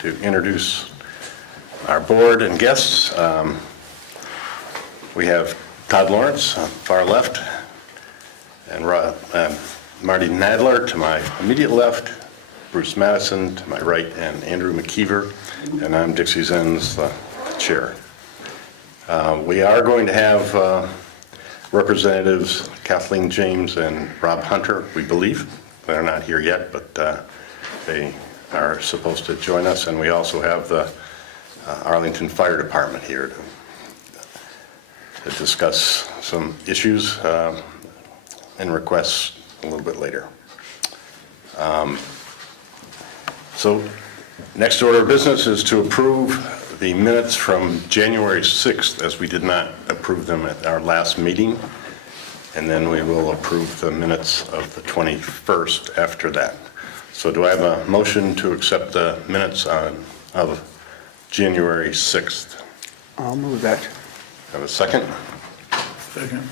to introduce our board and guests. We have Todd Lawrence on far left, and Marty Nadler to my immediate left, Bruce Madison to my right, and Andrew McKeever, and I'm Dixie Zenz, the chair. We are going to have representatives Kathleen James and Rob Hunter, we believe. They're not here yet, but they are supposed to join us, and we also have the Arlington Fire Department here to discuss some issues and requests a little bit later. So next order of business is to approve the minutes from January 6th, as we did not approve them at our last meeting, and then we will approve the minutes of the 21st after that. So do I have a motion to accept the minutes of January 6th? I'll move that. Have a second? Second.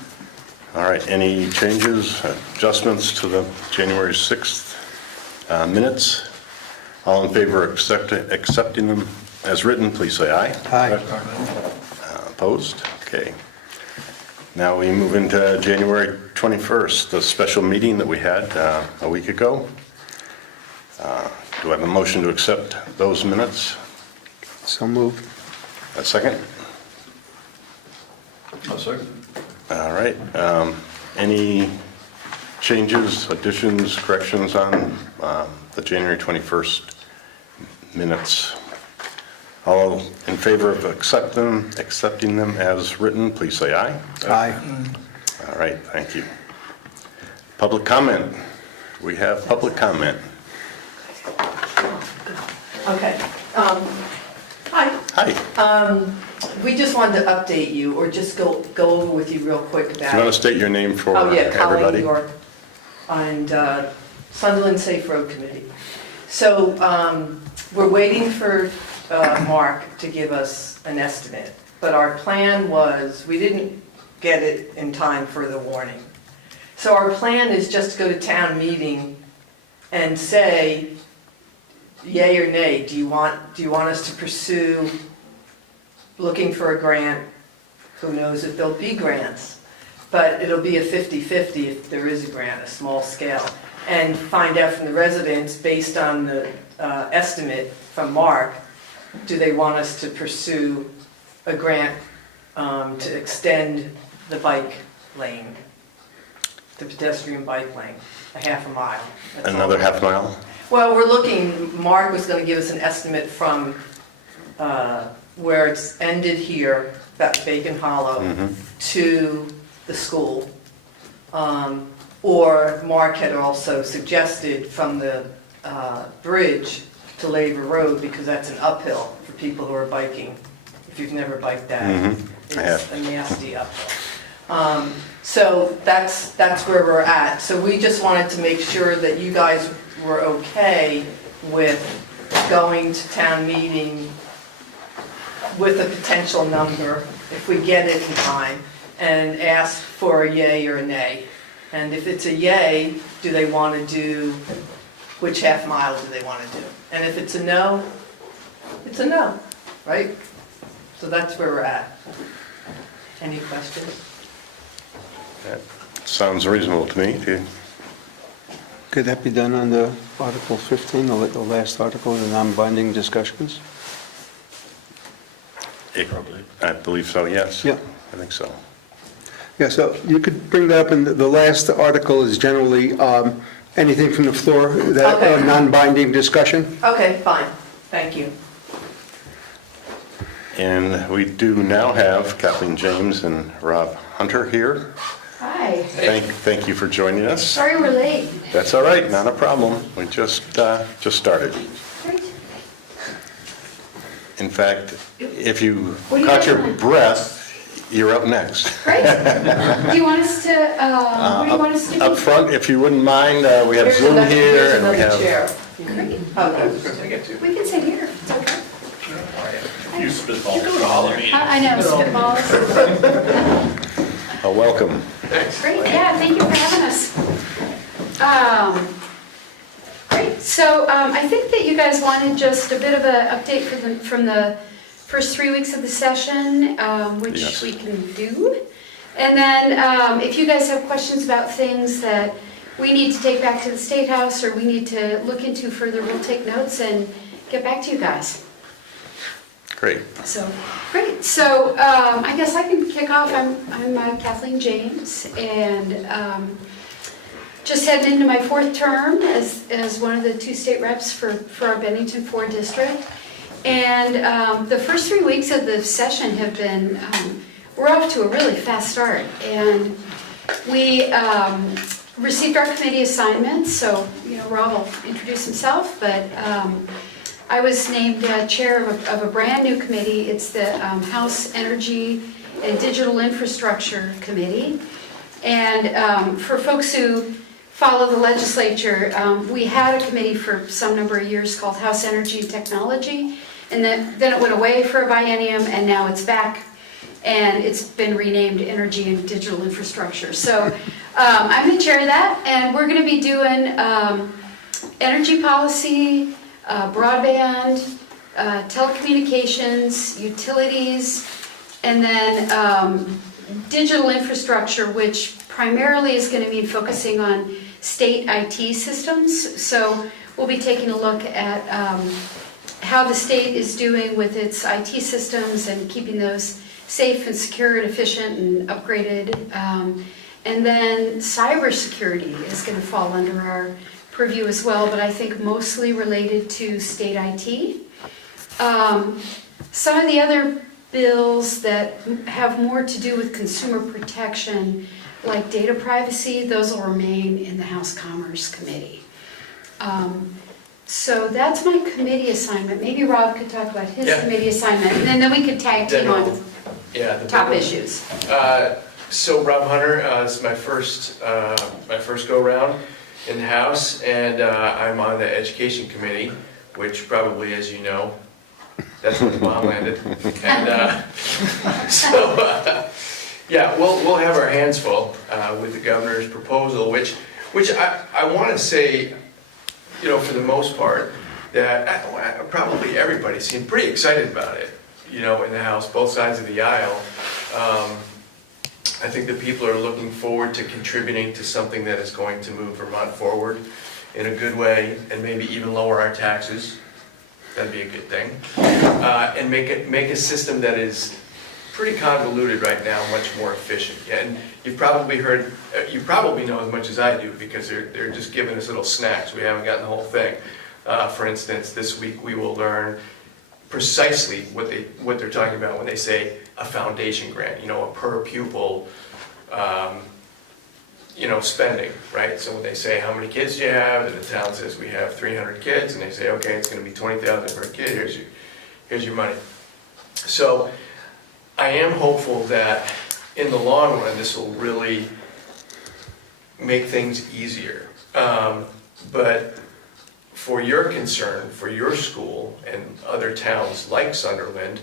All right, any changes, adjustments to the January 6th minutes? All in favor of accepting them as written, please say aye. Aye. Opposed? Okay. Now we move into January 21st, the special meeting that we had a week ago. Do I have a motion to accept those minutes? So moved. A second? I'll second. All right. Any changes, additions, corrections on the January 21st minutes? All in favor of accepting them as written, please say aye. Aye. All right, thank you. Public comment. We have public comment. Okay. Hi. Hi. We just wanted to update you, or just go over with you real quick Do you want to about. state your name for Oh, yeah, Colleen everybody? York, and Sunderland Safe Road Committee. So we're waiting for Mark to give us an estimate, but our plan was, we didn't get it in time for the warning. So our plan is just to go to town meeting and say, yay or nay, do you want us to pursue looking for a grant? Who knows if there'll be grants, but it'll be a 50-50 if there is a grant, a small scale, and find out from the residents, based on the estimate from Mark, do they want us to pursue a grant to extend the bike lane, the pedestrian bike lane, a half a mile. That's all. Another half mile? Well, we're looking, Mark was going to give us an estimate from where it's ended here, about Bacon Hollow, to the school. Or Mark had also suggested from the bridge to Labor Road, because that's an uphill for people who are biking. If you've never biked that, it's a nasty uphill. So that's where we're at. So we just wanted to make sure that you guys were okay with going to town meeting with a potential number, if we get it in time, and ask for a yay or a nay. And if it's a yay, do they want to do, which half mile do they want to do? And if it's a no, it's a no, right? So that's where we're at. Any questions? That sounds reasonable to me. Could that be done on the Article 15, the last article, the non-binding discussions? I believe so, yes. Yeah. I think so. Yeah, so you could bring that up, and the last article is generally anything from the floor, that Okay. non-binding discussion. Okay, fine, thank you. And we do now have Kathleen James and Rob Hunter here. Hi. Thank you for joining us. Sorry we're late. That's all right, not a problem. We just started. Great. In fact, if you What do you caught guys your want? breath, you're up next. Great. Do you want us to, what do you want us to do? Up front, if you wouldn't mind, we have Here's Zoom another- here, here's and we another have... chair. Great. Okay. We can sit here, it's okay. You spitball for all of me. I know, spitballs. Welcome. Great, yeah, thank you for having us. Great, So I think that you guys wanted just a bit of an update from the first 3 weeks of the session, which Yes. we can do. And then if you guys have questions about things that we need to take back to the State House or we need to look into further, we'll take notes and get back to you guys. Great. So, great. So I guess I can kick off. I'm Kathleen James, and just heading into my 4th term as one of the 2 state reps for our Bennington 4 district. And the first 3 weeks of the session have been, we're off to a really fast start. And we received our committee assignments, so, Rob will introduce himself, but I was named chair of a brand new committee. It's the House Energy and Digital Infrastructure Committee. And for folks who follow the legislature, we had a committee for some number of years called House Energy and Technology, and then it went away for a biennium, and now it's back, and it's been renamed Energy and Digital Infrastructure. So I'm the chair of that, and we're going to be doing energy policy, broadband, telecommunications, utilities, and then digital infrastructure, which primarily is going to be focusing on state IT systems. So we'll be taking a look at how the state is doing with its IT systems and keeping those safe and secure and efficient and upgraded. And then cybersecurity is going to fall under our purview as well, but I think mostly related to state IT. Some of the other bills that have more to do with consumer protection, like data privacy, those will remain in the House Commerce Committee. So that's my committee assignment. Maybe Rob could talk about his committee assignment, and then we could tag team on top issues. So Rob Hunter, this is my first go round in the House, and I'm on the Education Committee, which probably, as you know, that's where the bomb landed. And we'll have our hands full with the governor's proposal, which I want to say, for the most part, that probably everybody seemed pretty excited about it, in the House, both sides of the aisle. I think that people are looking forward to contributing to something that is going to move Vermont forward in a good way, and maybe even lower our taxes. That'd be a good thing. And make a system that is pretty convoluted right now much more efficient. And you've probably heard, you probably know as much as I do, because they're just giving us little snacks. We haven't gotten the whole thing. For instance, this week we will learn precisely what they're talking about when they say a foundation grant, a per pupil, spending, right? So when they say how many kids do you have, and the town says we have 300 kids, and they say, okay, it's going to be $20,000 per kid. Here's your money. So I am hopeful that in the long run this will really make things easier. But for your concern, for your school and other towns like Sunderland,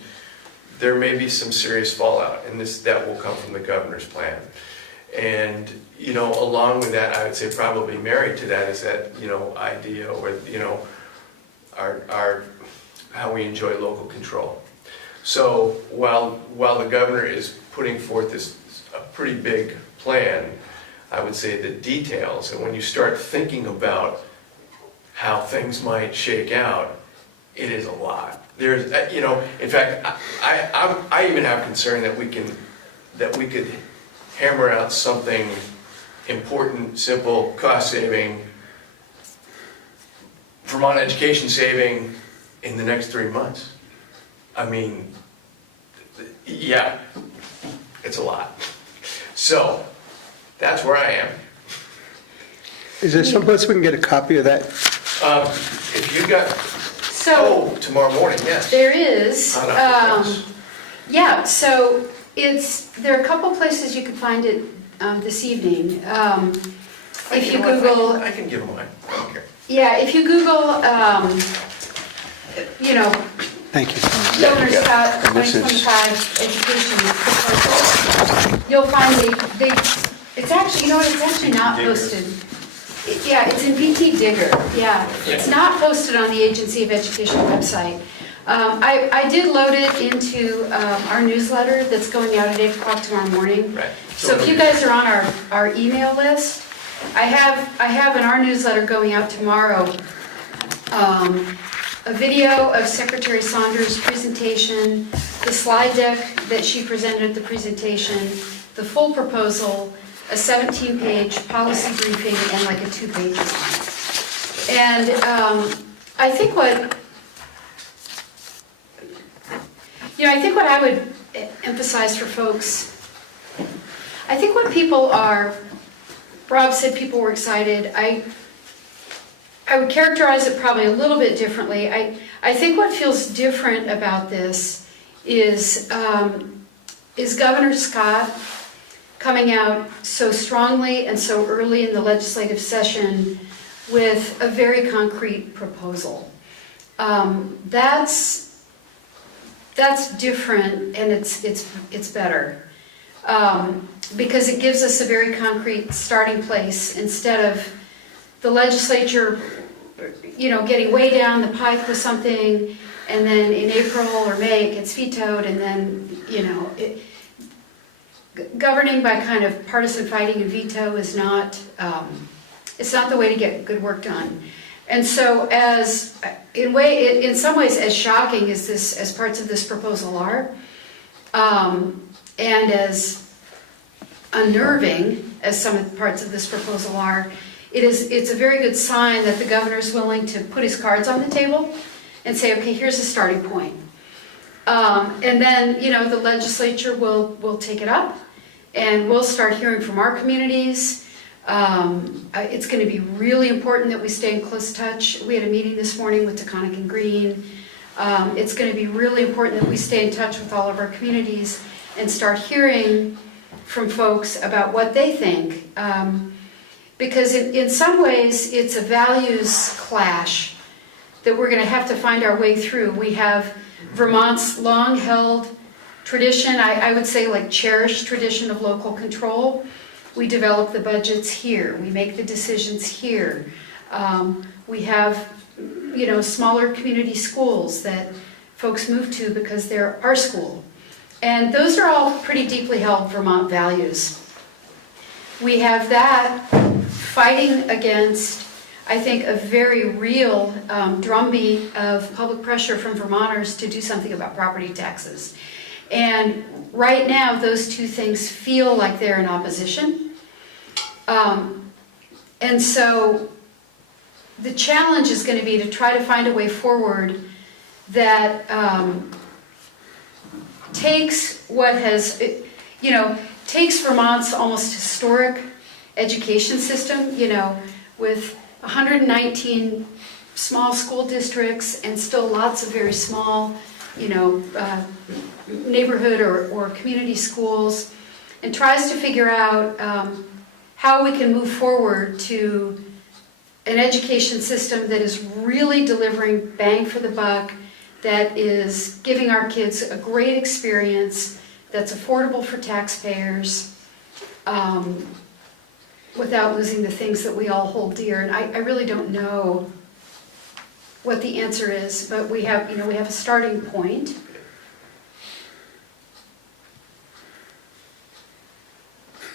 there may be some serious fallout, and that will come from the governor's plan. And along with that, I would say probably married to that is that idea, or our how we enjoy local control. So while the governor is putting forth a pretty big plan, I would say the details, and when you start thinking about how things might shake out, it is a lot. There's, in fact, I even have concern that we could hammer out something important, simple, cost-saving, Vermont education saving in the next 3 months. I mean, yeah, it's a lot. So that's where I am. Is there someplace we can get a copy of that? If you got, tomorrow morning, yes. There is. Not up to this. So there are a couple places you can find it this evening. If you Google, I can give them mine. I don't care. yeah, if you Google, Thank you. Governor Scott And this is- 2025 education proposal, you'll find it's actually not posted. Yeah, it's in VT Digger, yeah. It's not posted on the Agency of Education website. I did load it into our newsletter that's going out at 8 o'clock tomorrow morning. Right. So if you guys are on our email list, I have in our newsletter going out tomorrow, a video of Secretary Saunders' presentation, the slide deck that she presented at the presentation, the full proposal, a 17-page policy briefing, and like a 2-page design. And I think what I would emphasize for folks, I think what people are, Rob said people were excited. I would characterize it probably a little bit differently. I think what feels different about this is Governor Scott coming out so strongly and so early in the legislative session with a very concrete proposal. That's different, and it's better. Because it gives us a very concrete starting place instead of the legislature, getting way down the pike with something, and then in April or May it gets vetoed, and then, governing by kind of partisan fighting and veto is not, it's not the way to get good work done. And so in some ways, as shocking as parts of this proposal are, and as unnerving as some of the parts of this proposal are, it's a very good sign that the governor's willing to put his cards on the table and say, okay, here's a starting point. And then, the legislature will take it up, and we'll start hearing from our communities. It's going to be really important that we stay in close touch. We had a meeting this morning with Taconic and Green. It's going to be really important that we stay in touch with all of our communities and start hearing from folks about what they think. Because in some ways, it's a values clash that we're going to have to find our way through. We have Vermont's long-held tradition, I would say like cherished tradition of local control. We develop the budgets here. We make the decisions here. We have, smaller community schools that folks move to because they're our school. And those are all pretty deeply held Vermont values. We have that fighting against, I think, a very real drumbeat of public pressure from Vermonters to do something about property taxes. And right now, those two things feel like they're in opposition. And so the challenge is going to be to try to find a way forward that takes what has, takes Vermont's almost historic education system, with 119 small school districts and still lots of very small, neighborhood or community schools, and tries to figure out how we can move forward to an education system that is really delivering bang for the buck, that is giving our kids a great experience, that's affordable for taxpayers, without losing the things that we all hold dear. And I really don't know what the answer is, but we have a starting point.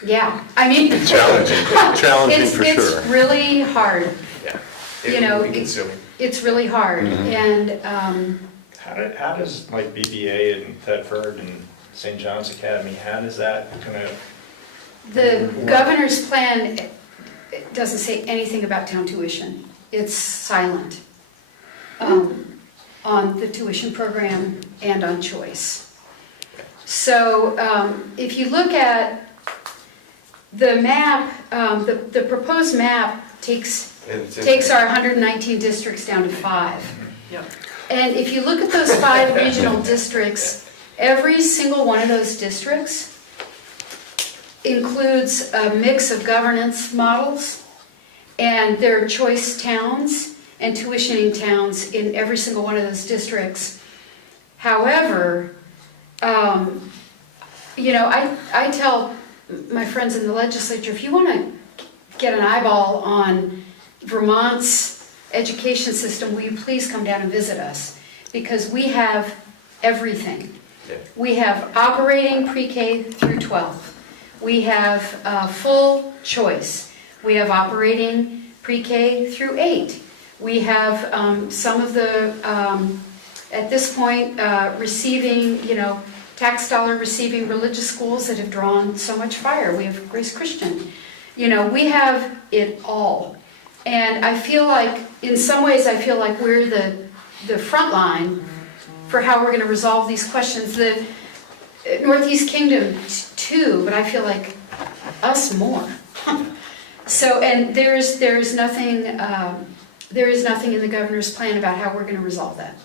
Yeah, Challenging for sure. It's really hard. Yeah. It will be consuming. It's really hard, and How does like BBA and Thetford and St. John's Academy, how does that kind of? the governor's plan doesn't say anything about town tuition. It's silent on the tuition program and on choice. So if you look at the map, the proposed map takes our 119 districts down to 5. Yep. And if you look at those 5 regional districts, every single one of those districts includes a mix of governance models, and there are choice towns and tuitioning towns in every single one of those districts. However, I tell my friends in the legislature, if you want to get an eyeball on Vermont's education system, will you please come down and visit us? Because we have everything. Yeah. We have operating pre-K through 12. We have full choice. We have operating pre-K through 8. We have some of the, at this point, receiving, tax dollar receiving religious schools that have drawn so much fire. We have Grace Christian. We have it all. And I feel like, in some ways, I feel like we're the front line for how we're going to resolve these questions. The Northeast Kingdom too, but I feel like us more. So, and there is nothing in the governor's plan about how we're going to resolve that.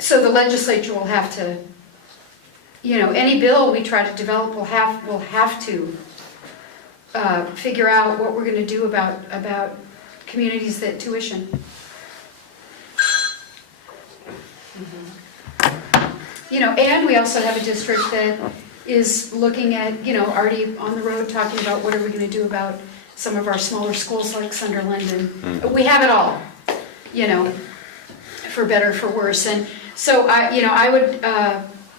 So the legislature will have to, any bill we try to develop will have to figure out what we're going to do about communities that tuition. And we also have a district that is looking at, already on the road talking about what are we going to do about some of our smaller schools like Sunderland, and we have it all, for better, for worse. And so I would,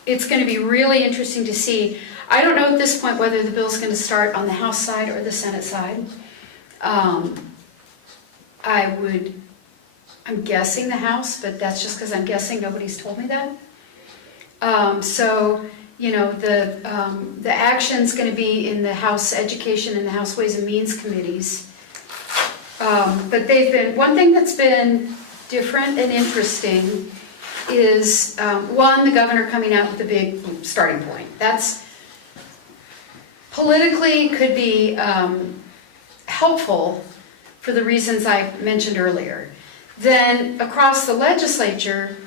it's going to be really interesting to see. I don't know at this point whether the bill's going to start on the House side or the Senate side. I'm guessing the House, but that's just because I'm guessing. Nobody's told me that. The action's going to be in the House Education and the House Ways and Means committees. But one thing that's been different and interesting is, one, the governor coming out with a big starting point. That's politically could be helpful for the reasons I mentioned earlier. Then across the legislature,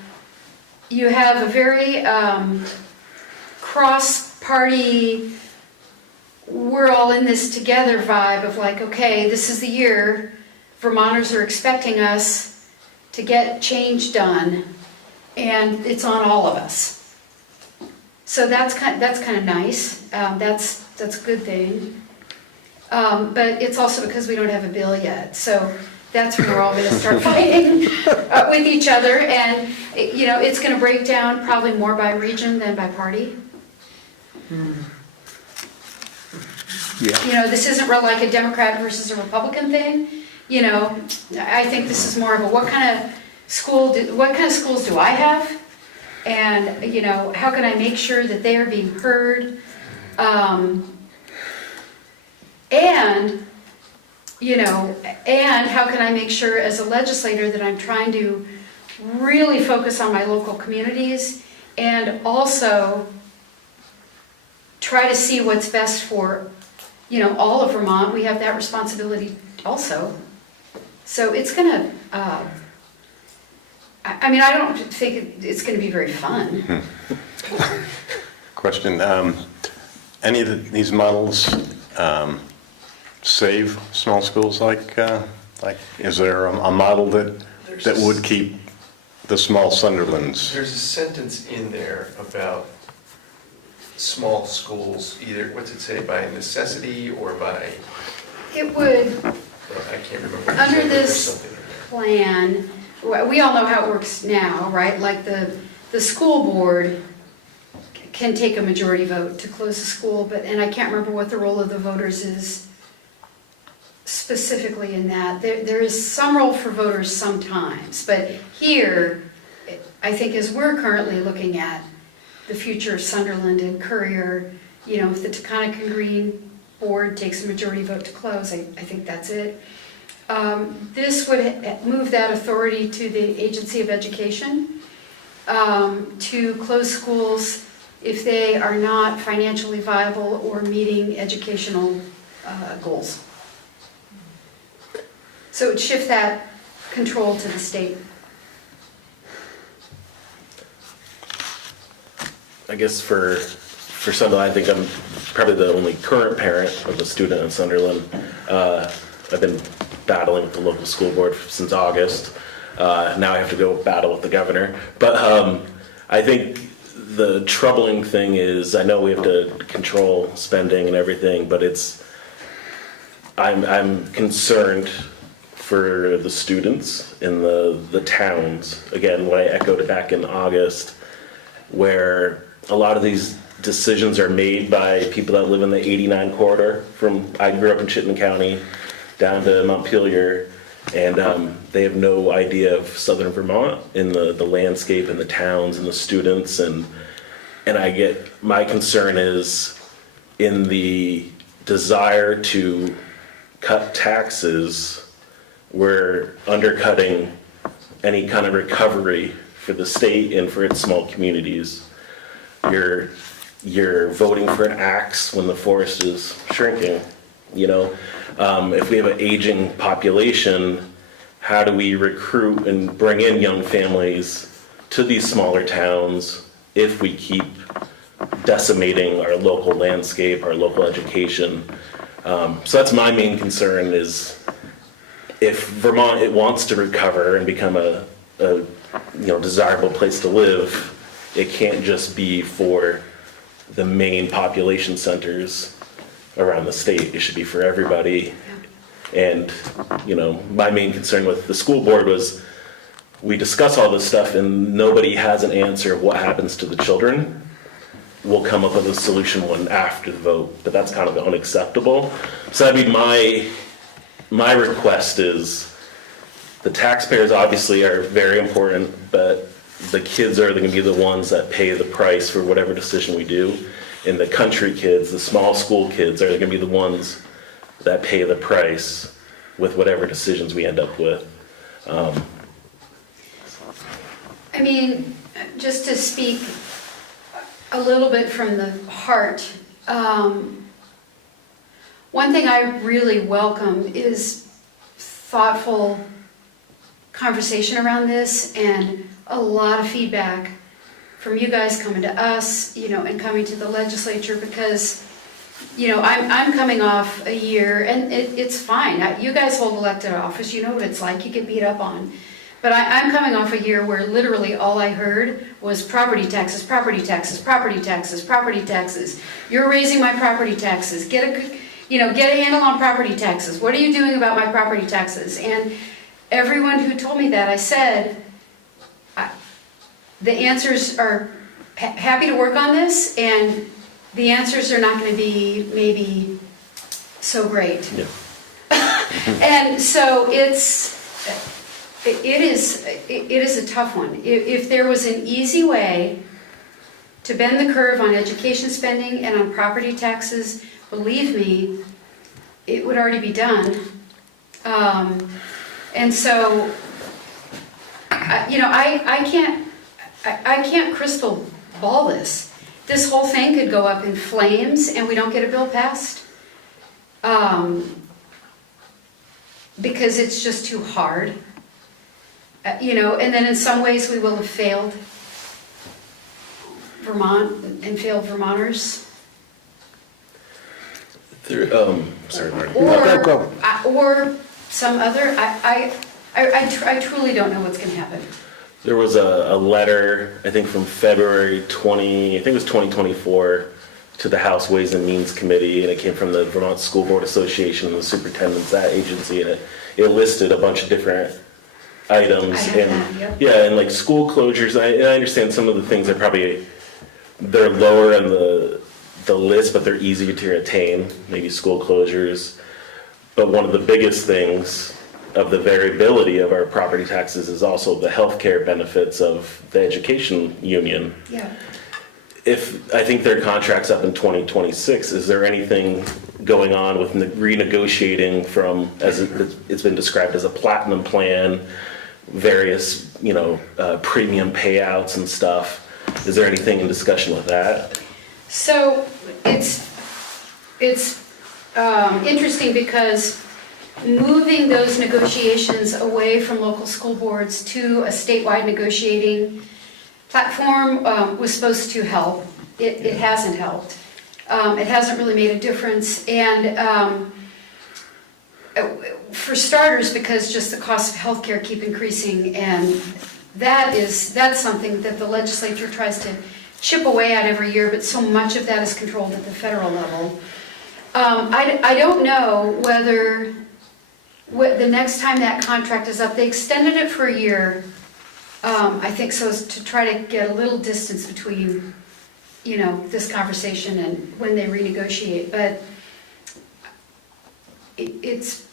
you have a very cross-party, we're all in this together vibe of like, okay, this is the year, Vermonters are expecting us to get change done, and it's on all of us. So that's kind of nice. That's a good thing. But it's also because we don't have a bill yet. So that's when we're all going to start fighting with each other. And, it's going to break down probably more by region than by party. Yeah. This isn't real like a Democrat versus a Republican thing. I think this is more of a what kind of schools do I have? And, how can I make sure that they are being heard? And how can I make sure as a legislator that I'm trying to really focus on my local communities and also try to see what's best for, all of Vermont. We have that responsibility also. So it's going to, I don't think it's going to be very fun. Question, any of these models save small schools like is there a model that would keep the small Sunderlands? There's a sentence in there about small schools, either, what's it say, by necessity or by, It would, I can't remember. under There's this something in there. plan, we all know how it works now, right? Like the school board can take a majority vote to close the school, and I can't remember what the role of the voters is specifically in that. There is some role for voters sometimes, but here, I think as we're currently looking at the future of Sunderland and Courier, if the Taconic and Green board takes a majority vote to close, I think that's it. This would move that authority to the Agency of Education to close schools if they are not financially viable or meeting educational goals. So it would shift that control to the state. I guess for Sunderland, I think I'm probably the only current parent of a student in Sunderland. I've been battling with the local school board since August. Now I have to go battle with the governor. But I think the troubling thing is, I know we have to control spending and everything, but it's I'm concerned for the students in the towns. Again, what I echoed back in August, where a lot of these decisions are made by people that live in the 89 corridor. I grew up in Chittenden County down to Montpelier, and they have no idea of Southern Vermont in the landscape and the towns and the students, and my concern is in the desire to cut taxes, we're undercutting any kind of recovery for the state and for its small communities. You're voting for an axe when the forest is shrinking, you know? If we have an aging population, how do we recruit and bring in young families to these smaller towns if we keep decimating our local landscape, our local education? So that's my main concern is if Vermont, it wants to recover and become a desirable place to live, it can't just be for the main population centers around the state. It should be for everybody. And, my main concern with the school board was we discuss all this stuff and nobody has an answer of what happens to the children. We'll come up with a solution one after the vote, but that's kind of unacceptable. So that'd be my request is the taxpayers obviously are very important, but the kids are going to be the ones that pay the price for whatever decision we do. And the country kids, the small school kids are going to be the ones that pay the price with whatever decisions we end up with. I mean, just to speak a little bit from the heart, one thing I really welcome is thoughtful conversation around this and a lot of feedback from you guys coming to us, and coming to the legislature, because, I'm coming off a year, and it's fine. You guys hold elected office, you know what it's like, you get beat up on. But I'm coming off a year where literally all I heard was property taxes, property taxes, property taxes, property taxes. You're raising my property taxes. Get a handle on property taxes. What are you doing about my property taxes? And everyone who told me that, I said, the answers are happy to work on this, and the answers are not going to be maybe so great. Yeah. And so it is a tough one. If there was an easy way to bend the curve on education spending and on property taxes, believe me, it would already be done. And so, I can't crystal ball this. This whole thing could go up in flames and we don't get a bill passed. Because it's just too hard. And then in some ways we will have failed Vermont and failed Vermonters. Sorry, Marty. Or some other, I truly don't know what's going to happen. There was a letter, I think from February 2024, to the House Ways and Means Committee, and it came from the Vermont School Board Association and the superintendents at that agency, and it listed a bunch of different items. And like school closures, and I understand some of the things they're lower on the list, but they're easier to attain, maybe school closures. But one of the biggest things of the variability of our property taxes is also the healthcare benefits of the education union. Yeah. I think their contract's up in 2026, is there anything going on with renegotiating from, as it's been described as a platinum plan, various, premium payouts and stuff? Is there anything in discussion with that? So it's interesting because moving those negotiations away from local school boards to a statewide negotiating platform was supposed to help. It hasn't helped. It hasn't really made a difference. And for starters, because just the cost of healthcare keep increasing, and that's something that the legislature tries to chip away at every year, but so much of that is controlled at the federal level. I don't know whether, the next time that contract is up, they extended it for a year, I think so as to try to get a little distance between, this conversation and when they renegotiate, but it's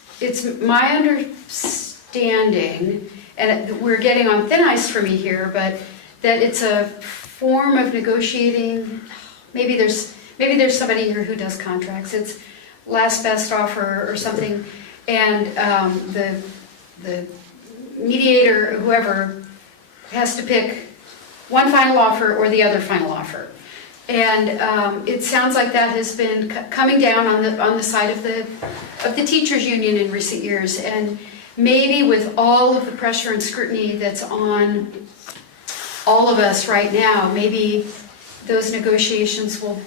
my understanding, and we're getting on thin ice for me here, but that it's a form of negotiating, maybe there's somebody here who does contracts, it's last best offer or something, and the mediator, whoever, has to pick one final offer or the other final offer. And it sounds like that has been coming down on the side of the teachers union in recent years, and maybe with all of the pressure and scrutiny that's on all of us right now, maybe those negotiations will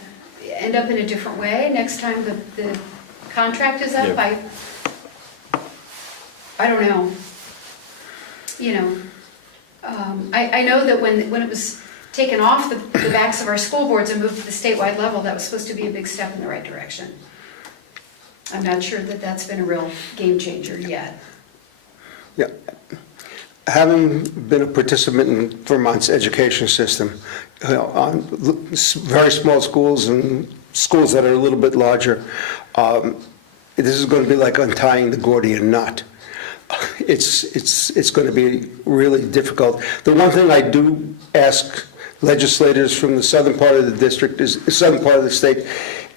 end up in a different way next time the contract is up. Yeah. I don't know. I know that when it was taken off the backs of our school boards and moved to the statewide level, that was supposed to be a big step in the right direction. I'm not sure that that's been a real game changer yet. Yeah. Having been a participant in Vermont's education system, on very small schools and schools that are a little bit larger, this is going to be like untying the Gordian knot. It's going to be really difficult. The one thing I do ask legislators from the southern part of the southern part of the state,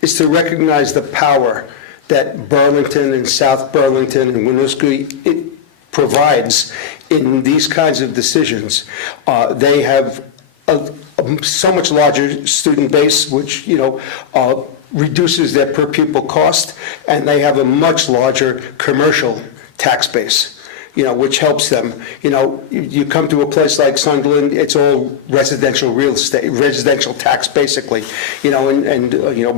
is to recognize the power that Burlington and South Burlington and Winooski provides in these kinds of decisions. They have a so much larger student base, which reduces their per pupil cost, and they have a much larger commercial tax base, which helps them. You come to a place like Sunderland, it's all residential real estate, residential tax basically, and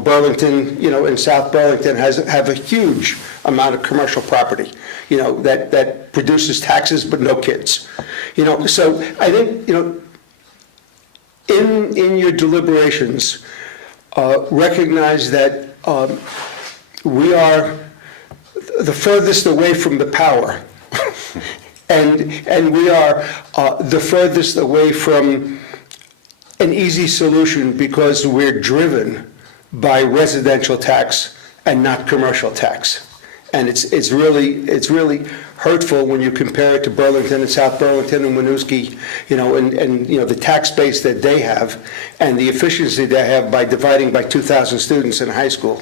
Burlington, and South Burlington have a huge amount of commercial property, that produces taxes but no kids. So I think, in your deliberations, recognize that we are the furthest away from the power. And we are the furthest away from an easy solution because we're driven by residential tax and not commercial tax. And it's really hurtful when you compare it to Burlington and South Burlington and Winooski, and the tax base that they have and the efficiency they have by dividing by 2,000 students in high school.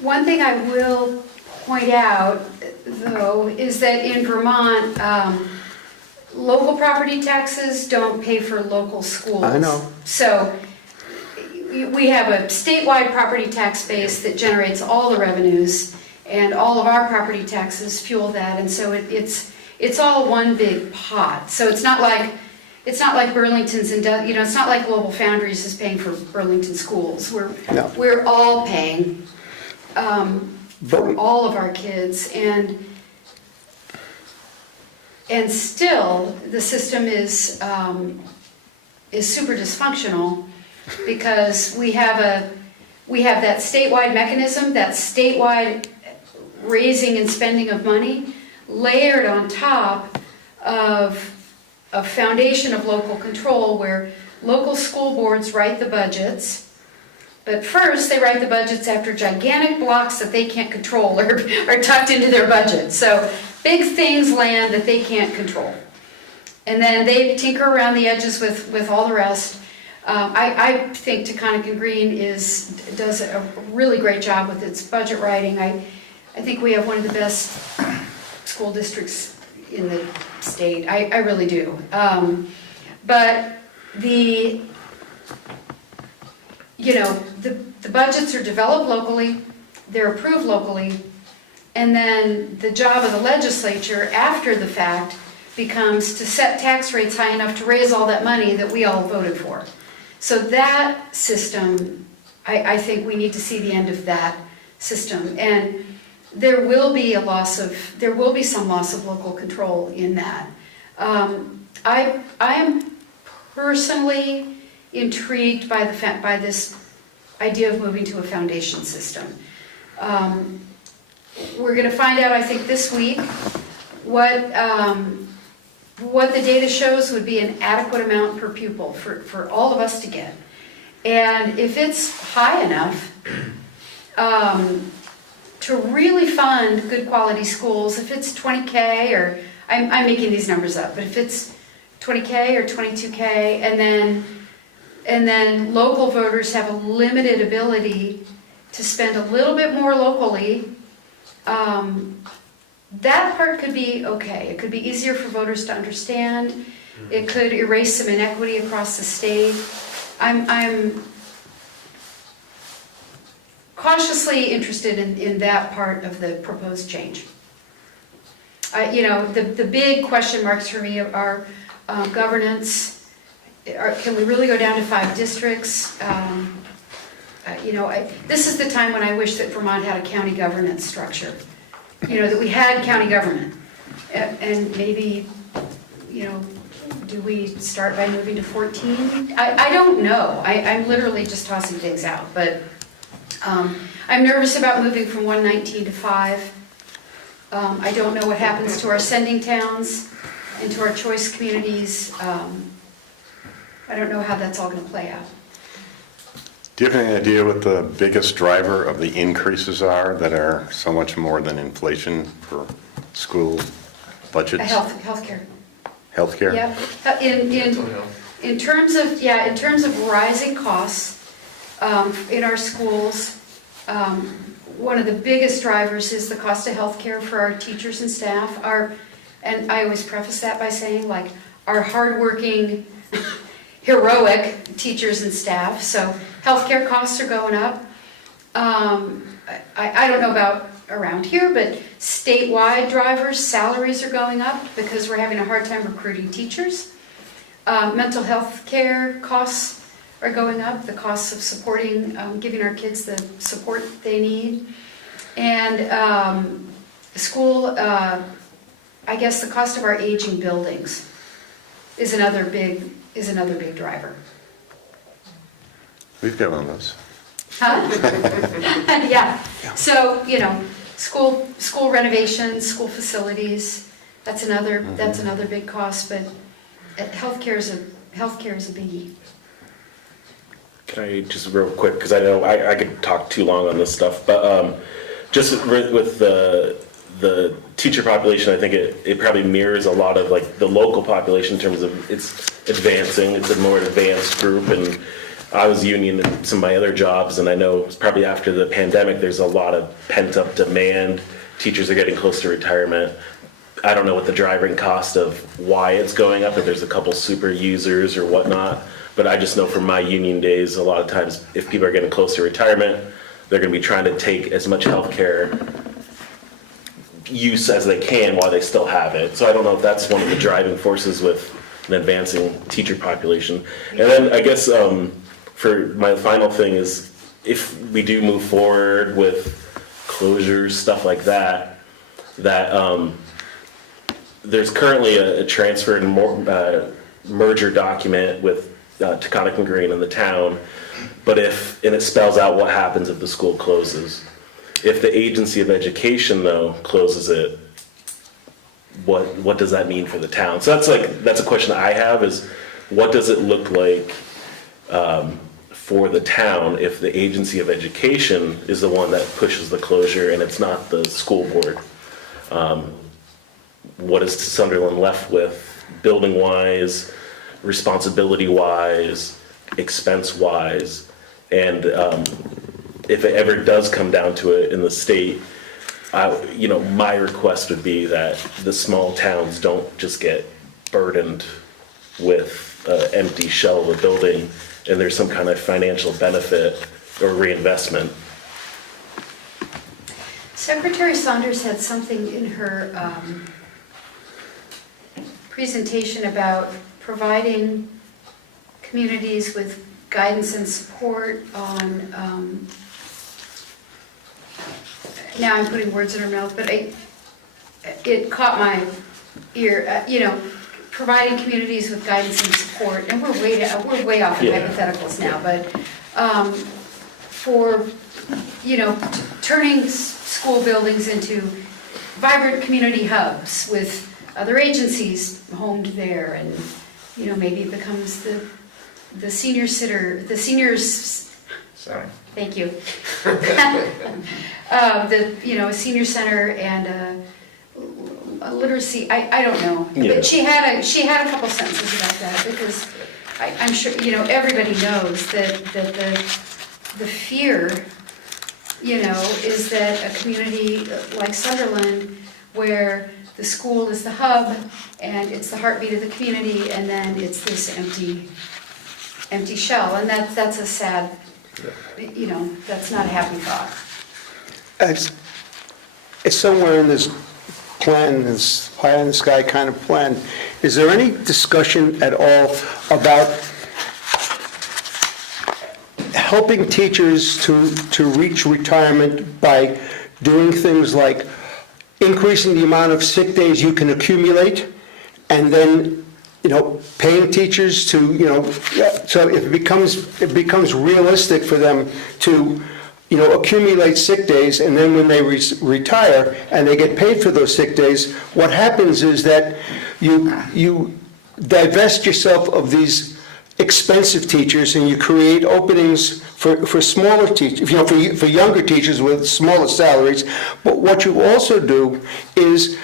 One thing I will point out, though, is that in Vermont, local property taxes don't pay for local schools. I know. So we have a statewide property tax base that generates all the revenues, and all of our property taxes fuel that, and so it's all one big pot. So it's not like Burlington's, it's not like Global Foundries is paying for Burlington schools. We're all paying for all of our kids, and still the system is super dysfunctional because we have that statewide mechanism, that statewide raising and spending of money layered on top of a foundation of local control where local school boards write the budgets. But first, they write the budgets after gigantic blocks that they can't control are tucked into their budget. So big things land that they can't control. And then they tinker around the edges with all the rest. I think Taconic Green does a really great job with its budget writing. I think we have one of the best school districts in the state. I really do. But the budgets are developed locally, they're approved locally, and then the job of the legislature after the fact becomes to set tax rates high enough to raise all that money that we all voted for. So that system, I think we need to see the end of that system. And there will be some loss of local control in that. I am personally intrigued by this idea of moving to a foundation system. We're going to find out, I think, this week what the data shows would be an adequate amount per pupil for all of us to get. And if it's high enough to really fund good quality schools, if it's 20K, or I'm making these numbers up, but if it's 20K or 22K, and then local voters have a limited ability to spend a little bit more locally, that part could be okay. It could be easier for voters to understand. It could erase some inequity across the state. I'm cautiously interested in that part of the proposed change. The big question marks for me are governance. Can we really go down to 5 districts? This is the time when I wish that Vermont had a county governance structure. That we had county government. And maybe, do we start by moving to 14? I don't know. I'm literally just tossing things out. But I'm nervous about moving from 119 to 5. I don't know what happens to our sending towns and to our choice communities. I don't know how that's all going to play out. Do you have any idea what the biggest driver of the increases are that are so much more than inflation for school budgets? Healthcare. Healthcare? Yep. In terms of rising costs in our schools, one of the biggest drivers is the cost of healthcare for our teachers and staff. And I always preface that by saying, like, our hardworking, heroic teachers and staff. So healthcare costs are going up. I don't know about around here, but statewide drivers' salaries are going up because we're having a hard time recruiting teachers. Mental health care costs are going up, the costs of supporting, giving our kids the support they need. And school, I guess the cost of our aging buildings is another big driver. We've got one of those. Huh? Yeah. So, school renovations, school facilities, that's another big cost, but healthcare is a biggie. Can I just real quick, because I know I could talk too long on this stuff, but just with the teacher population, I think it probably mirrors a lot of like the local population in terms of it's advancing. It's a more advanced group, and I was union in some of my other jobs, and I know it's probably after the pandemic, there's a lot of pent-up demand. Teachers are getting close to retirement. I don't know what the driving cost of why it's going up, if there's a couple super users or whatnot, but I just know from my union days, a lot of times if people are getting close to retirement, they're going to be trying to take as much healthcare use as they can while they still have it. So I don't know if that's one of the driving forces with an advancing teacher population. And then I guess for my final thing is, if we do move forward with closures, stuff like that, there's currently a transfer and merger document with Taconic and Green in the town, and it spells out what happens if the school closes. If the Agency of Education, though, closes it, what does that mean for the town? So that's a question I have, is what does it look like for the town if the Agency of Education is the one that pushes the closure and it's not the school board? What is Sunderland left with, building-wise, responsibility-wise, expense-wise? And if it ever does come down to it in the state, my request would be that the small towns don't just get burdened with an empty shell of a building, and there's some kind of financial benefit or reinvestment. Secretary Saunders had something in her presentation about providing communities with guidance and support on, now I'm putting words in her mouth, but it caught my ear, providing communities with guidance and support, and we're way off in Yeah. hypotheticals now, but for, turning school buildings into vibrant community hubs with other agencies homed there, and, maybe it becomes the seniors, Sorry. thank you. A senior center and a literacy, I don't know. Yeah. But she had a couple sentences about that, because I'm sure, everybody knows that the fear, is that a community like Sunderland, where the school is the hub and it's the heartbeat of the community, and then it's this empty shell, and that's a sad, that's not a happy thought. It's somewhere in this plan, this pie in the sky kind of plan, is there any discussion at all about helping teachers to reach retirement by doing things like increasing the amount of sick days you can accumulate, and then, paying teachers to, so it becomes realistic for them to, accumulate sick days, and then when they retire and they get paid for those sick days, what happens is that you divest yourself of these expensive teachers, and you create openings for smaller teachers, for younger teachers with smaller salaries. But what you also do is,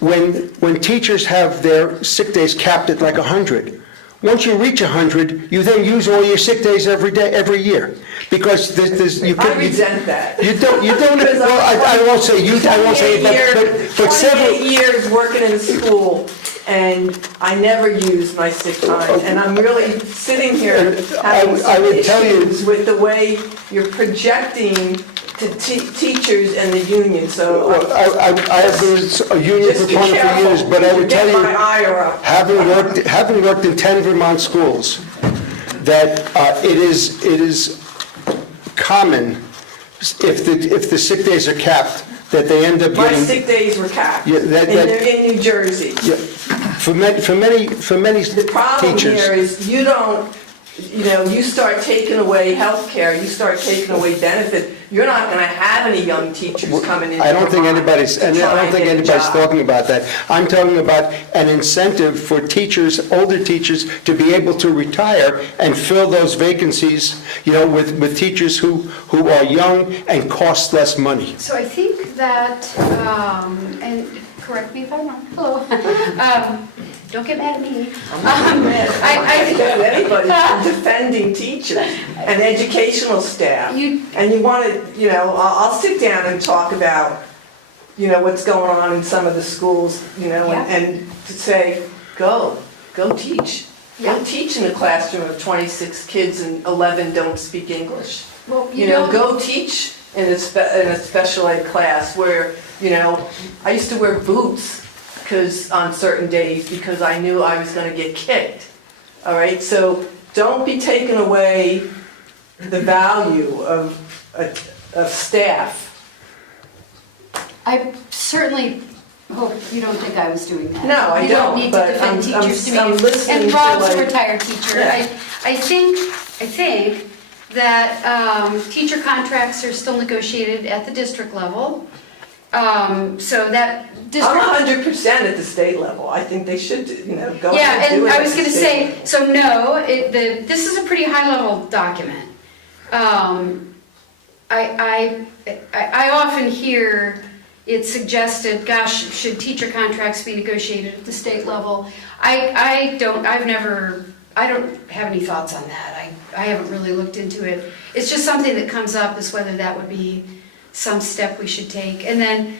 when teachers have their sick days capped at like 100, once you reach 100, you then use all your sick days every year, because I resent that. You don't, well, I won't say you, I won't say it, but several. 28 years working in a school, and I never use my sick time, and I'm really sitting here having I some would tell you- issues with the way you're projecting to teachers and the union, so Well, I have been a union just be proponent for years, careful. but I would tell Get my you, ire up. having worked in 10 Vermont schools, that it is common, if the sick days are capped, that they end up My getting. sick days were capped, Yeah, and that- they're in New Jersey. Yeah, for many The problem teachers. here is you don't, you start taking away healthcare, you start taking away benefits, you're not gonna have any young teachers coming in. I don't think Vermont anybody's, to and try I don't and think get a anybody's job. talking about that. I'm talking about an incentive for teachers, older teachers, to be able to retire and fill those vacancies, with teachers who are young and cost less money. So I think that, and correct me if I'm wrong, hello, don't get mad at me. I'm I- mad at anybody for defending teachers and educational staff. And you want to, I'll sit down and talk about, what's going on in some of the schools, Yeah. and to say, go teach. Yeah. Go teach in a classroom of 26 kids and 11 don't speak English. Well, Go teach in a special ed class where, I used to wear boots on certain days because I knew I was going to get kicked. All right, so don't be taking away the value of staff. I certainly hope you don't think I was doing that. No, I You don't, need to but defend I'm teachers to me. listening And to, Rob's a like- retired teacher. Yeah. I think that teacher contracts are still negotiated at the district level. So that I'm district. 100% at the state level. I think they should, go Yeah, ahead and do and it. I at was the gonna state say, so no, this is a pretty high-level document. I often hear it suggested, gosh, should teacher contracts be negotiated at the state level? I don't have any thoughts on that. I haven't really looked into it. It's just something that comes up, is whether that would be some step we should take. And then,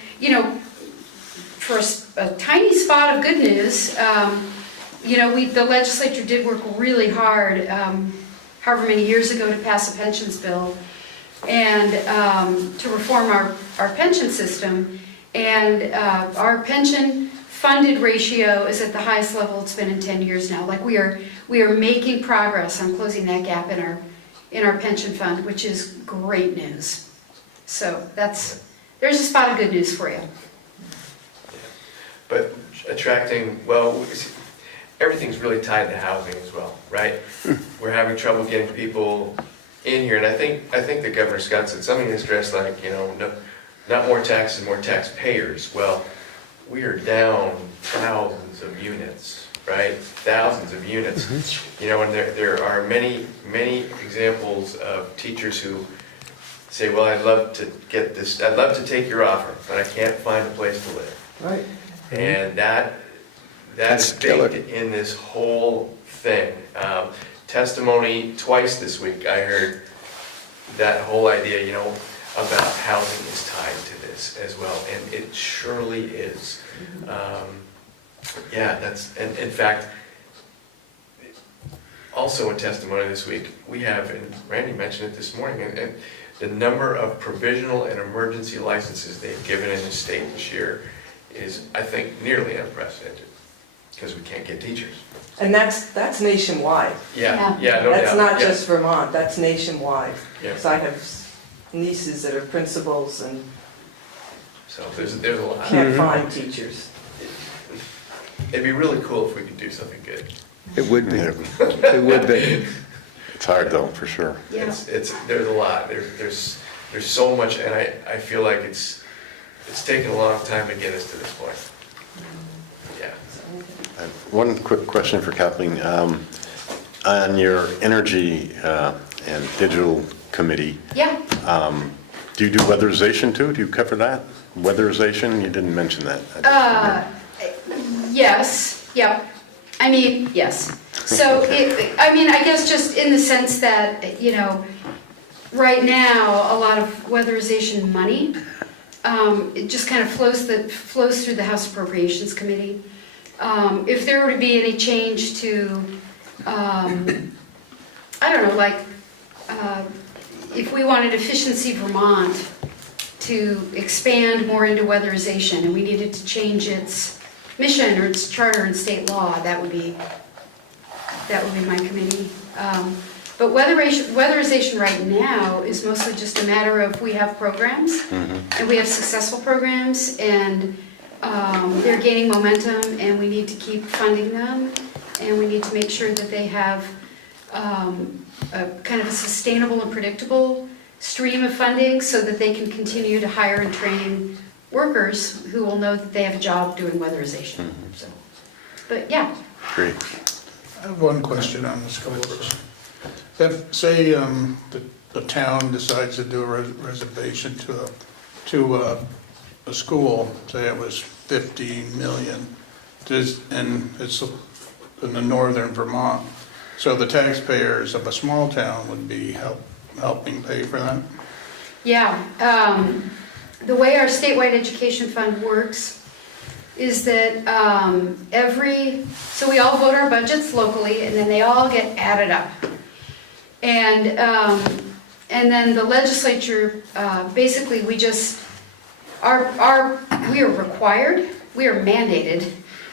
for a tiny spot of good news, the legislature did work really hard, however many years ago, to pass a pensions bill and to reform our pension system. And our pension funded ratio is at the highest level it's been in 10 years now. Like we are making progress on closing that gap in our pension fund, which is great news. So there's a spot of good news for you. But attracting, everything's really tied to housing as well, right? We're having trouble getting people in here, and I think the Governor Scott said something that's stressed like, no, not more taxes, more taxpayers. Well, we are down thousands of units, right? Thousands of units. And there are many examples of teachers who say, well, I'd love to take your offer, but I can't find a place to live. Right. And that's That's killer. baked in this whole thing. Testimony twice this week, I heard that whole idea, about housing is tied to this as well, and it surely is. And in fact, also in testimony this week, we have, and Randy mentioned it this morning, and the number of provisional and emergency licenses they've given in the state this year is, I think, nearly unprecedented, because we can't get teachers. And that's nationwide. Yeah, no doubt. That's not Yeah. just Vermont, that's nationwide. Yeah. Because I have nieces that are principals and So there's a lot. can't find teachers. It'd be really cool if we could do something good. It would be. Yeah. It would be. It's hard though, for sure. Yeah. There's a lot. There's so much, and I feel like it's taken a long time to get us to this point. Yeah. I have one quick question for Kathleen. On your energy and digital committee, Yeah, do you do weatherization too? Do you cover that? Weatherization, you didn't mention that. yes, yep. I mean, yes. So, I guess just in the sense that, right now, a lot of weatherization money, it just kind of flows through the House Appropriations Committee. If there were to be any change to, I don't know, like, if we wanted Efficiency Vermont to expand more into weatherization and we needed to change its mission or its charter and state law, that would be my committee. But weatherization right now is mostly just a matter of we have programs and we have successful programs and they're gaining momentum and we need to keep funding them and we need to make sure that they have a kind of a sustainable and predictable stream of funding so that they can continue to hire and train workers who will know that they have a job doing weatherization. So, but yeah. Great. I have one question on the schools. If, say, the town decides to do a reservation to a school, say it was 50 million, and it's in the northern Vermont, so the taxpayers of a small town would be helping pay for that? Yeah, the way our statewide education fund works is that so we all vote our budgets locally and then they all get added up. And then the legislature, basically we are required, we are mandated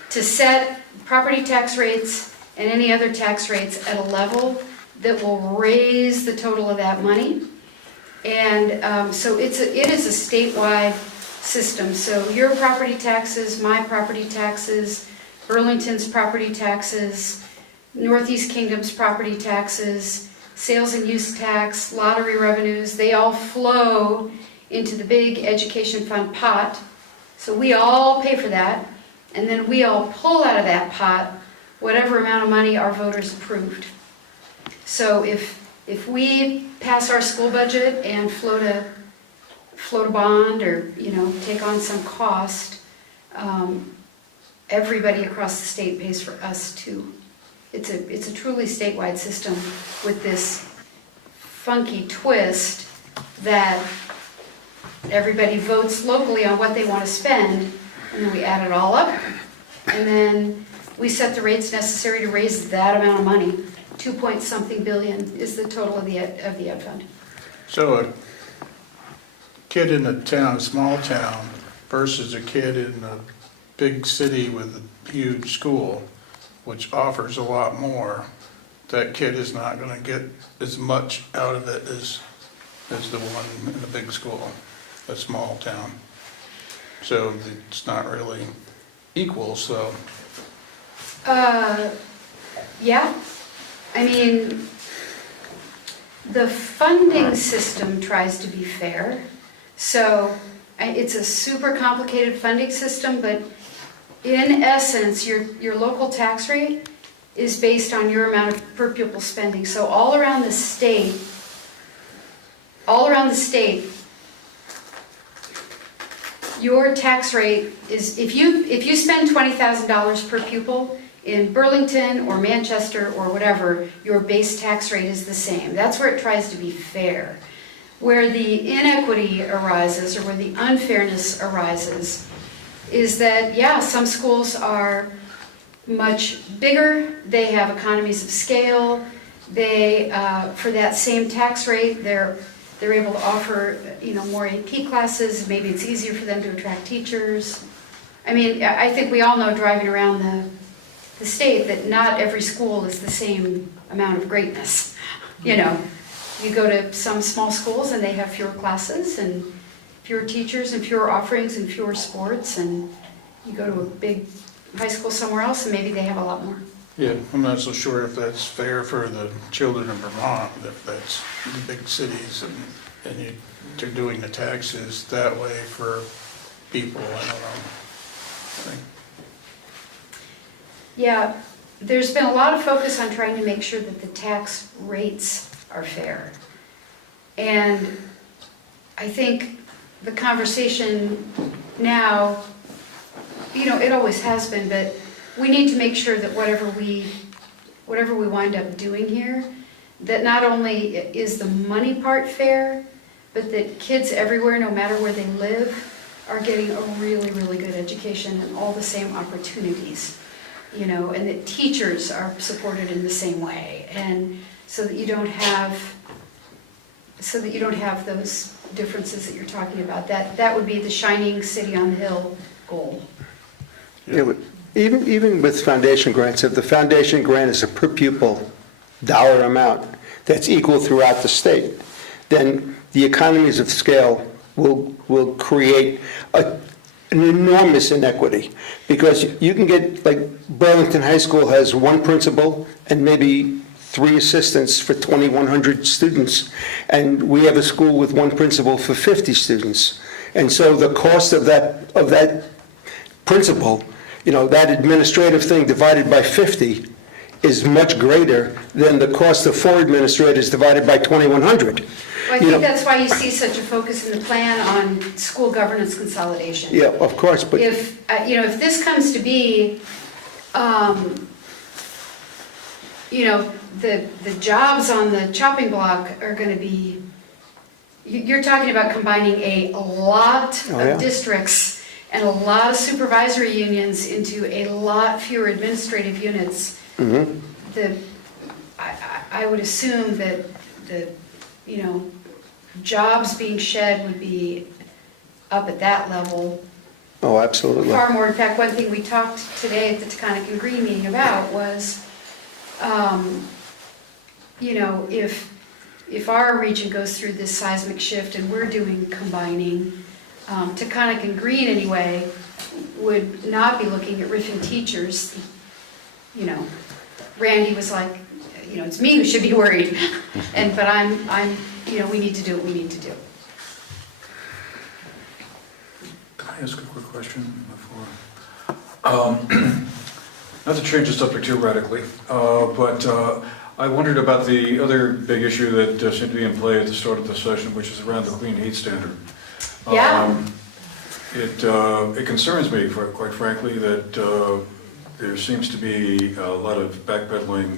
to set property tax rates and any other tax rates at a level that will raise the total of that money. And so it is a statewide system. So your property taxes, my property taxes, Burlington's property taxes, Northeast Kingdom's property taxes, sales and use tax, lottery revenues, they all flow into the big education fund pot. So we all pay for that, and then we all pull out of that pot whatever amount of money our voters approved. So if we pass our school budget and float a bond or, take on some cost, everybody across the state pays for us too. It's a truly statewide system with this funky twist that everybody votes locally on what they want to spend, and then we add it all up, and then we set the rates necessary to raise that amount of money. 2-point-something billion is the total of the ed fund. So a kid in a town, small town, versus a kid in a big city with a huge school, which offers a lot more, that kid is not going to get as much out of it as the one in a big school, a small town. So it's not really equal, so. Yeah, I mean, The funding system tries to be fair. So it's a super complicated funding system, but in essence, your local tax rate is based on your amount of per pupil spending. So all around the state, your tax rate is, if you spend $20,000 per pupil in Burlington or Manchester or whatever, your base tax rate is the same. That's where it tries to be fair. Where the inequity arises, or where the unfairness arises, is that, yeah, some schools are much bigger, they have economies of scale, they, for that same tax rate, they're able to offer, more AP classes, maybe it's easier for them to attract teachers. I mean, I think we all know driving around the state that not every school is the same amount of greatness. You go to some small schools and they have fewer classes and fewer teachers and fewer offerings and fewer sports, and you go to a big high school somewhere else and maybe they have a lot more. Yeah, I'm not so sure if that's fair for the children of Vermont, if that's the big cities and they're doing the taxes that way for people, I don't know. Yeah, there's been a lot of focus on trying to make sure that the tax rates are fair. And I think the conversation now, it always has been, but we need to make sure that whatever we wind up doing here, that not only is the money part fair, but that kids everywhere, no matter where they live, are getting a really, really good education and all the same opportunities, and that teachers are supported in the same way, and so that you don't have those differences that you're talking about. That would be the shining city on the hill goal. Yeah, but even with foundation grants, if the foundation grant is a per pupil dollar amount that's equal throughout the state, then the economies of scale will create an enormous inequity, because you can get, like, Burlington High School has one principal and maybe 3 assistants for 2,100 students, and we have a school with one principal for 50 students. And so the cost of that principal, that administrative thing divided by 50 is much greater than the cost of 4 administrators divided by 2,100. Well, I think that's why you see such a focus in the plan on school governance consolidation. Yeah, of course, but If this comes to be, the jobs on the chopping block are going to be, you're talking about combining a lot of districts and a lot of supervisory unions into a lot fewer administrative units. I would assume that the jobs being shed would be up at that level. oh, absolutely. Far more. In fact, one thing we talked today at the Taconic and Green meeting about was, if our region goes through this seismic shift and we're doing combining, Taconic and Green anyway would not be looking at riffing teachers. Randy was like, it's me who should be worried, but I'm we need to do what we need to do. Can I ask a quick question before? Not to change the subject too radically, but I wondered about the other big issue that seemed to be in play at the start of the session, which is around the clean heat standard. Yeah. It concerns me, quite frankly, that there seems to be a lot of backpedaling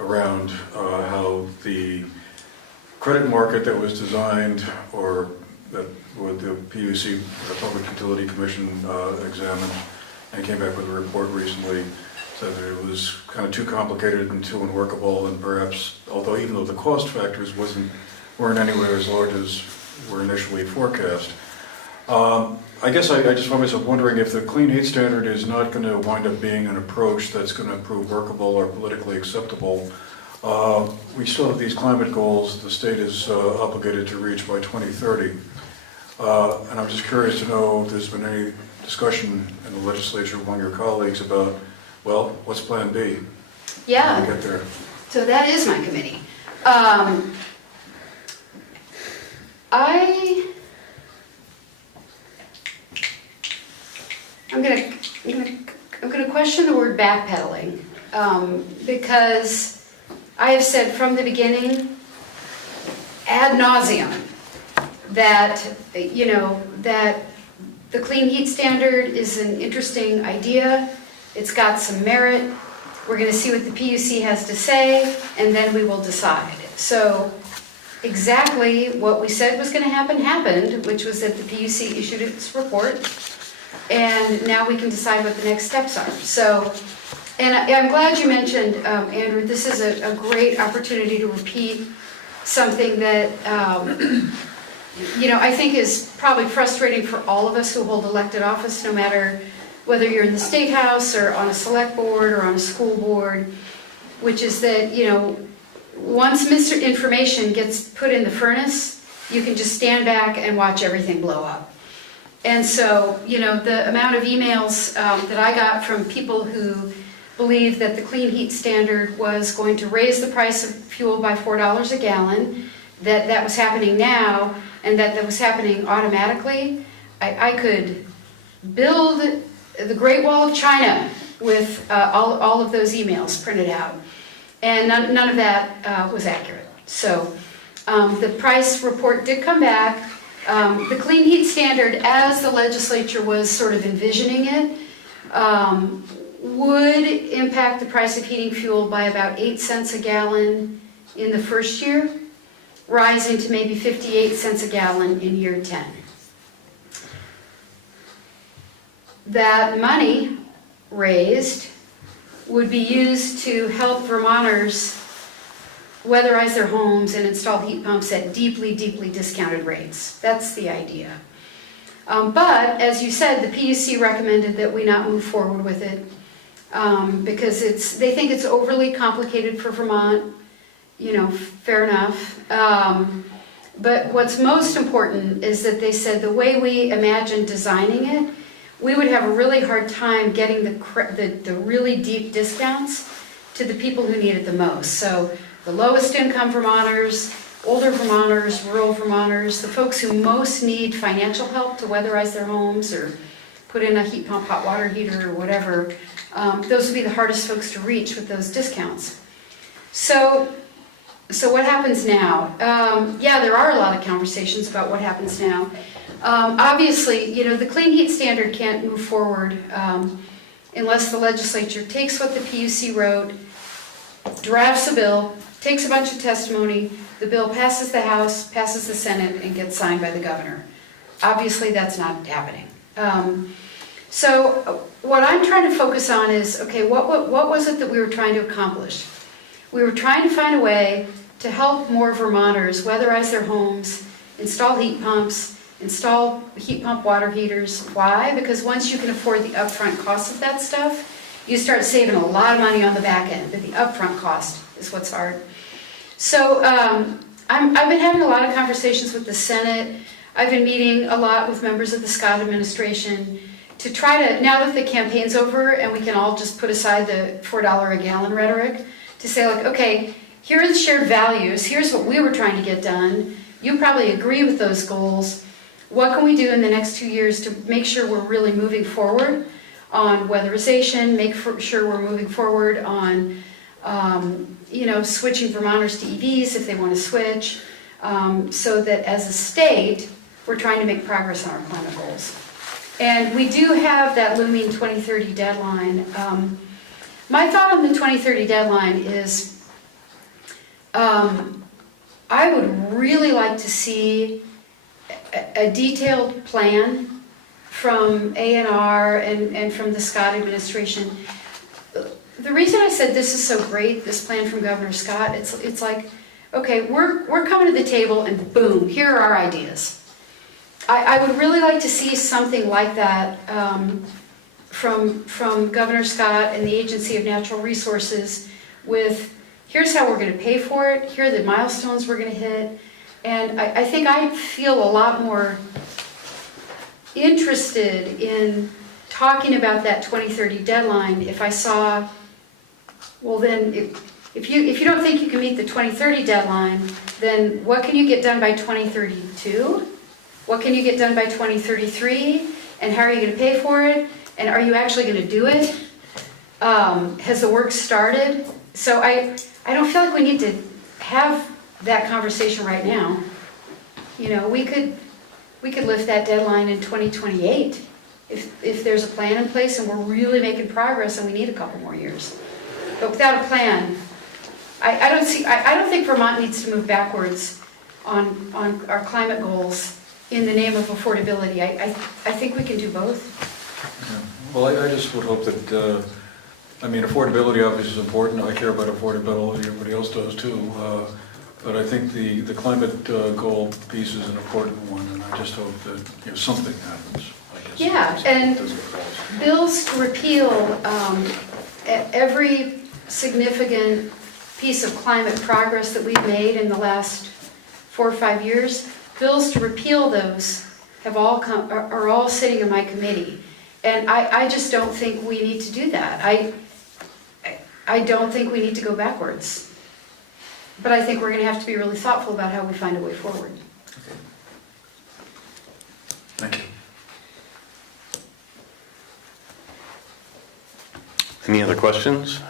around how the credit market that was designed, or that the PUC, the Public Utility Commission, examined and came back with a report recently, said that it was kind of too complicated and too unworkable, and perhaps, even though the cost factors weren't anywhere as large as were initially forecast. I guess I just find myself wondering if the clean heat standard is not going to wind up being an approach that's going to prove workable or politically acceptable. We still have these climate goals the state is obligated to reach by 2030. And I'm just curious to know if there's been any discussion in the legislature among your colleagues about, well, what's Plan B? Yeah. How do we get there? So that is my committee. I'm gonna question the word backpedaling, because I have said from the beginning, ad nauseum, that, that the clean heat standard is an interesting idea. It's got some merit. We're gonna see what the PUC has to say, and then we will decide. So exactly what we said was gonna happen happened, which was that the PUC issued its report, and now we can decide what the next steps are. So, and I'm glad you mentioned, Andrew, this is a great opportunity to repeat something that, I think is probably frustrating for all of us who hold elected office, no matter whether you're in the State House or on a select board or on a school board, which is that, once misinformation gets put in the furnace, you can just stand back and watch everything blow up. And so, the amount of emails that I got from people who believed that the clean heat standard was going to raise the price of fuel by $4 a gallon, that was happening now, and that was happening automatically, I could build the Great Wall of China with all of those emails printed out. And none of that was accurate. So the price report did come back. The clean heat standard, as the legislature was sort of envisioning it, would impact the price of heating fuel by about 8 cents a gallon in the first year, rising to maybe 58 cents a gallon in year 10. That money raised would be used to help Vermonters weatherize their homes and install heat pumps at deeply, deeply discounted rates. That's the idea. But, as you said, the PUC recommended that we not move forward with it because they think it's overly complicated for Vermont. Fair enough. But what's most important is that they said the way we imagined designing it, we would have a really hard time getting the really deep discounts to the people who need it the most. So the lowest income Vermonters, older Vermonters, rural Vermonters, the folks who most need financial help to weatherize their homes or put in a heat pump, hot water heater, or whatever, those would be the hardest folks to reach with those discounts. So what happens now? There are a lot of conversations about what happens now. Obviously, the clean heat standard can't move forward unless the legislature takes what the PUC wrote, drafts a bill, takes a bunch of testimony, the bill passes the House, passes the Senate, and gets signed by the governor. Obviously, that's not happening. So what I'm trying to focus on is, okay, what was it that we were trying to accomplish? We were trying to find a way to help more Vermonters weatherize their homes, install heat pumps, install heat pump water heaters. Why? Because once you can afford the upfront cost of that stuff, you start saving a lot of money on the back end, but the upfront cost is what's hard. So I've been having a lot of conversations with the Senate. I've been meeting a lot with members of the Scott administration to try to, now that the campaign's over and we can all just put aside the $4 a gallon rhetoric, to say like, okay, here are the shared values, here's what we were trying to get done, you probably agree with those goals, what can we do in the next 2 years to make sure we're really moving forward on weatherization, make sure we're moving forward on, switching Vermonters to EVs if they want to switch, so that as a state, we're trying to make progress on our climate goals. And we do have that looming 2030 deadline. My thought on the 2030 deadline is I would really like to see a detailed plan from A&R and from the Scott administration. The reason I said this is so great, this plan from Governor Scott, it's like, okay, we're coming to the table and boom, here are our ideas. I would really like to see something like that from Governor Scott and the Agency of Natural Resources with, here's how we're going to pay for it, here are the milestones we're going to hit, and I think I'd feel a lot more interested in talking about that 2030 deadline if I saw, well then, if you don't think you can meet the 2030 deadline, then what can you get done by 2032? What can you get done by 2033? And how are you gonna pay for it? And are you actually gonna do it? Has the work started? So I don't feel like we need to have that conversation right now. You know, we could lift that deadline in 2028 if there's a plan in place and we're really making progress and we need a couple more years. But without a plan, I don't think Vermont needs to move backwards on our climate goals in the name of affordability. I think we can do both. Yeah. Well, I just would hope that, I mean, affordability obviously is important. I care about affordability, everybody else does too. But I think the climate goal piece is an important one, and I just hope that, you know, something happens, I guess. Yeah, and bills to repeal every significant piece of climate progress that we've made in the last 4 or 5 years, bills to repeal those have are all sitting in my committee. And I just don't think we need to do that. I don't think we need to go backwards. But I think we're going to have to be really thoughtful about how we find a way forward. Okay. Thank you. Any other questions?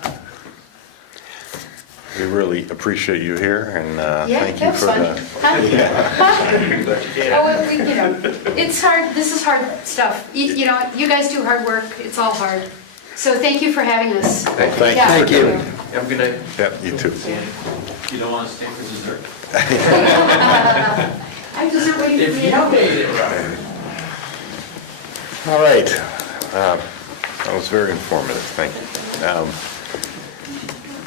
We really appreciate you here, and thank you for the... Oh, you know, it's hard. This is hard stuff. You know, you guys do hard work. It's all hard. So thank you for having us. Thank Yeah. Thank you. Have a good night. Yeah, you too. You don't want to stay for dessert? I'm just waiting for If you. you made it right. All right. That was very informative. Thank you.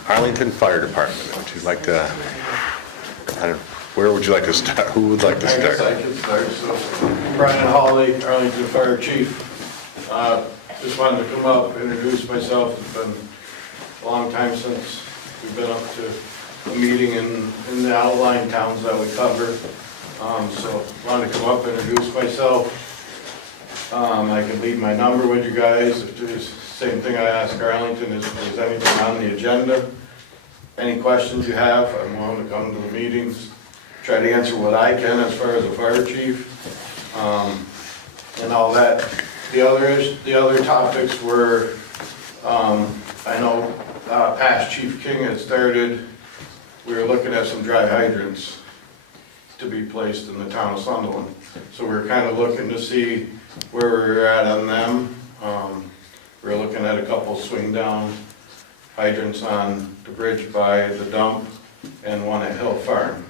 Arlington Fire Department, would you like to, where would you like to start? Who would like to I guess start? I could start, so, Brian Hawley, Arlington Fire Chief. Just wanted to come up, introduce myself. It's been a long time since we've been up to a meeting in the outlying towns that we cover. So wanted to come up, introduce myself. I can leave my number with you guys. If there's, same thing I ask Arlington, is if there's anything on the agenda, any questions you have, I'm willing to come to the meetings, try to answer what I can as far as a fire chief, and all that. The other topics were, I know past Chief King had started, we were looking at some dry hydrants to be placed in the town of Sunderland. So we're kind of looking to see where we're at on them. We're looking at a couple swing down hydrants on the bridge by the dump and one at Hill Farm.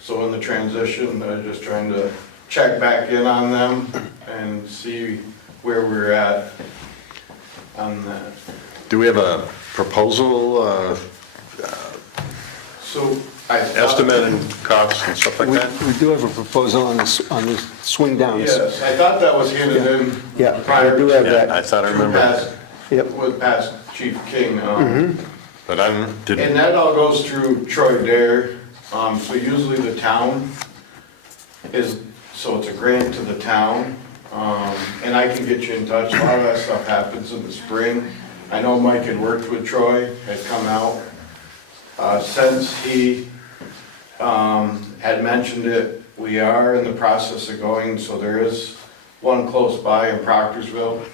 So in the transition, they're just trying to check back in on them and see where we're at on that. Do we have a proposal, So I thought- estimate and costs and stuff like We that? we do have a proposal on the swing downs. Yes, I thought that was handed in Yeah, prior I do have Yeah, that. I thought I remember, Yep. with past Chief King. but I And didn't, that all goes through Troy Dare. So usually the town is, so it's a grant to the town. And I can get you in touch. A lot of that stuff happens in the spring. I know Mike had worked with Troy, had come out. Since he had mentioned it, we are in the process of going, so there is one close by in Proctorsville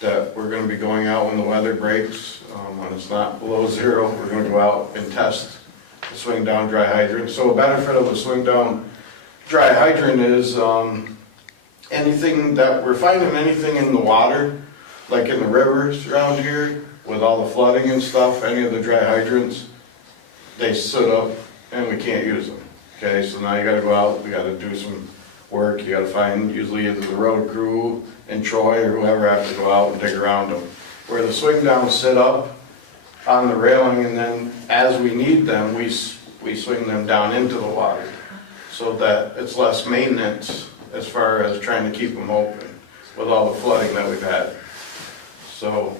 that we're gonna be going out when the weather breaks, when it's not below zero. We're gonna go out and test the swing down dry hydrant. So a benefit of a swing down dry hydrant is anything that, we're finding anything in the water, like in the rivers around here, with all the flooding and stuff, any of the dry hydrants, they sit up and we can't use them. Okay, so now you gotta go out, we gotta do some work, you gotta find, usually either the road crew in Troy or whoever have to go out and dig around them. Where the swing downs sit up on the railing, and then as we need them, we swing them down into the water, so that it's less maintenance as far as trying to keep them open with all the flooding that we've had. So,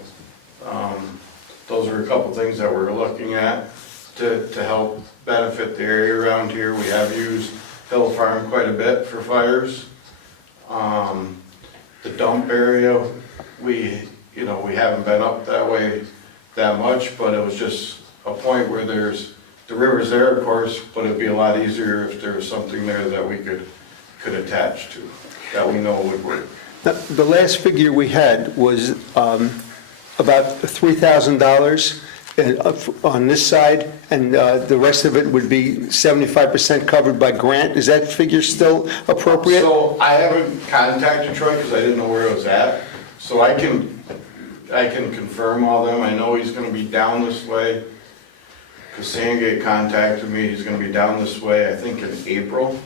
those are a couple things that we're looking at to help benefit the area around here. We have used Hill Farm quite a bit for fires. The dump area, we haven't been up that way that much, but it was just a point where the river's there, of course, but it'd be a lot easier if there was something there that we could attach to, that we know would work. Now, the last figure we had was about $3,000 on this side, and the rest of it would be 75% covered by grant. Is that figure still appropriate? So I haven't contacted Troy because I didn't know where it was at, so I can confirm all them. I know he's gonna be down this way, because Sandgate contacted me, he's gonna be down this way, I think in April.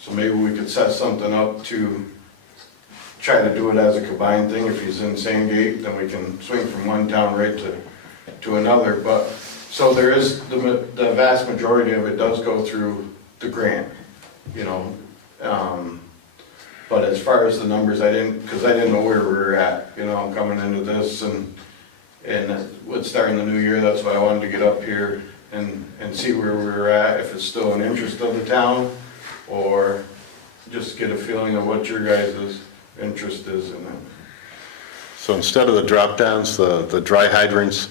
So maybe we could set something up to try to do it as a combined thing. If he's in Sandgate, then we can swing from one town right to another. But, so there is, the vast majority of it does go through the grant, you know. But as far as the numbers, because I didn't know where we were at, you know, I'm coming into this and with starting the new year, that's why I wanted to get up here and see where we were at, if it's still an interest of the town, or just get a feeling of what your guys' interest is in it. So instead of the drop downs, the dry hydrants,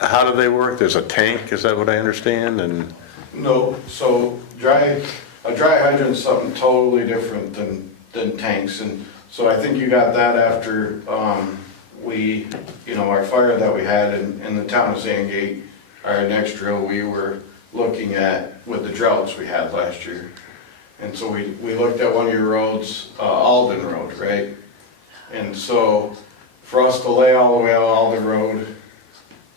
how do they work? There's a tank, is that what I understand? And No, so a dry hydrant's something totally different than tanks, and so I think you got that after, our fire that we had in the town of Sandgate, our next drill, we were looking at with the droughts we had last year. And so we looked at one of your roads, Alden Road, right? And so for us to lay all the way out Alden Road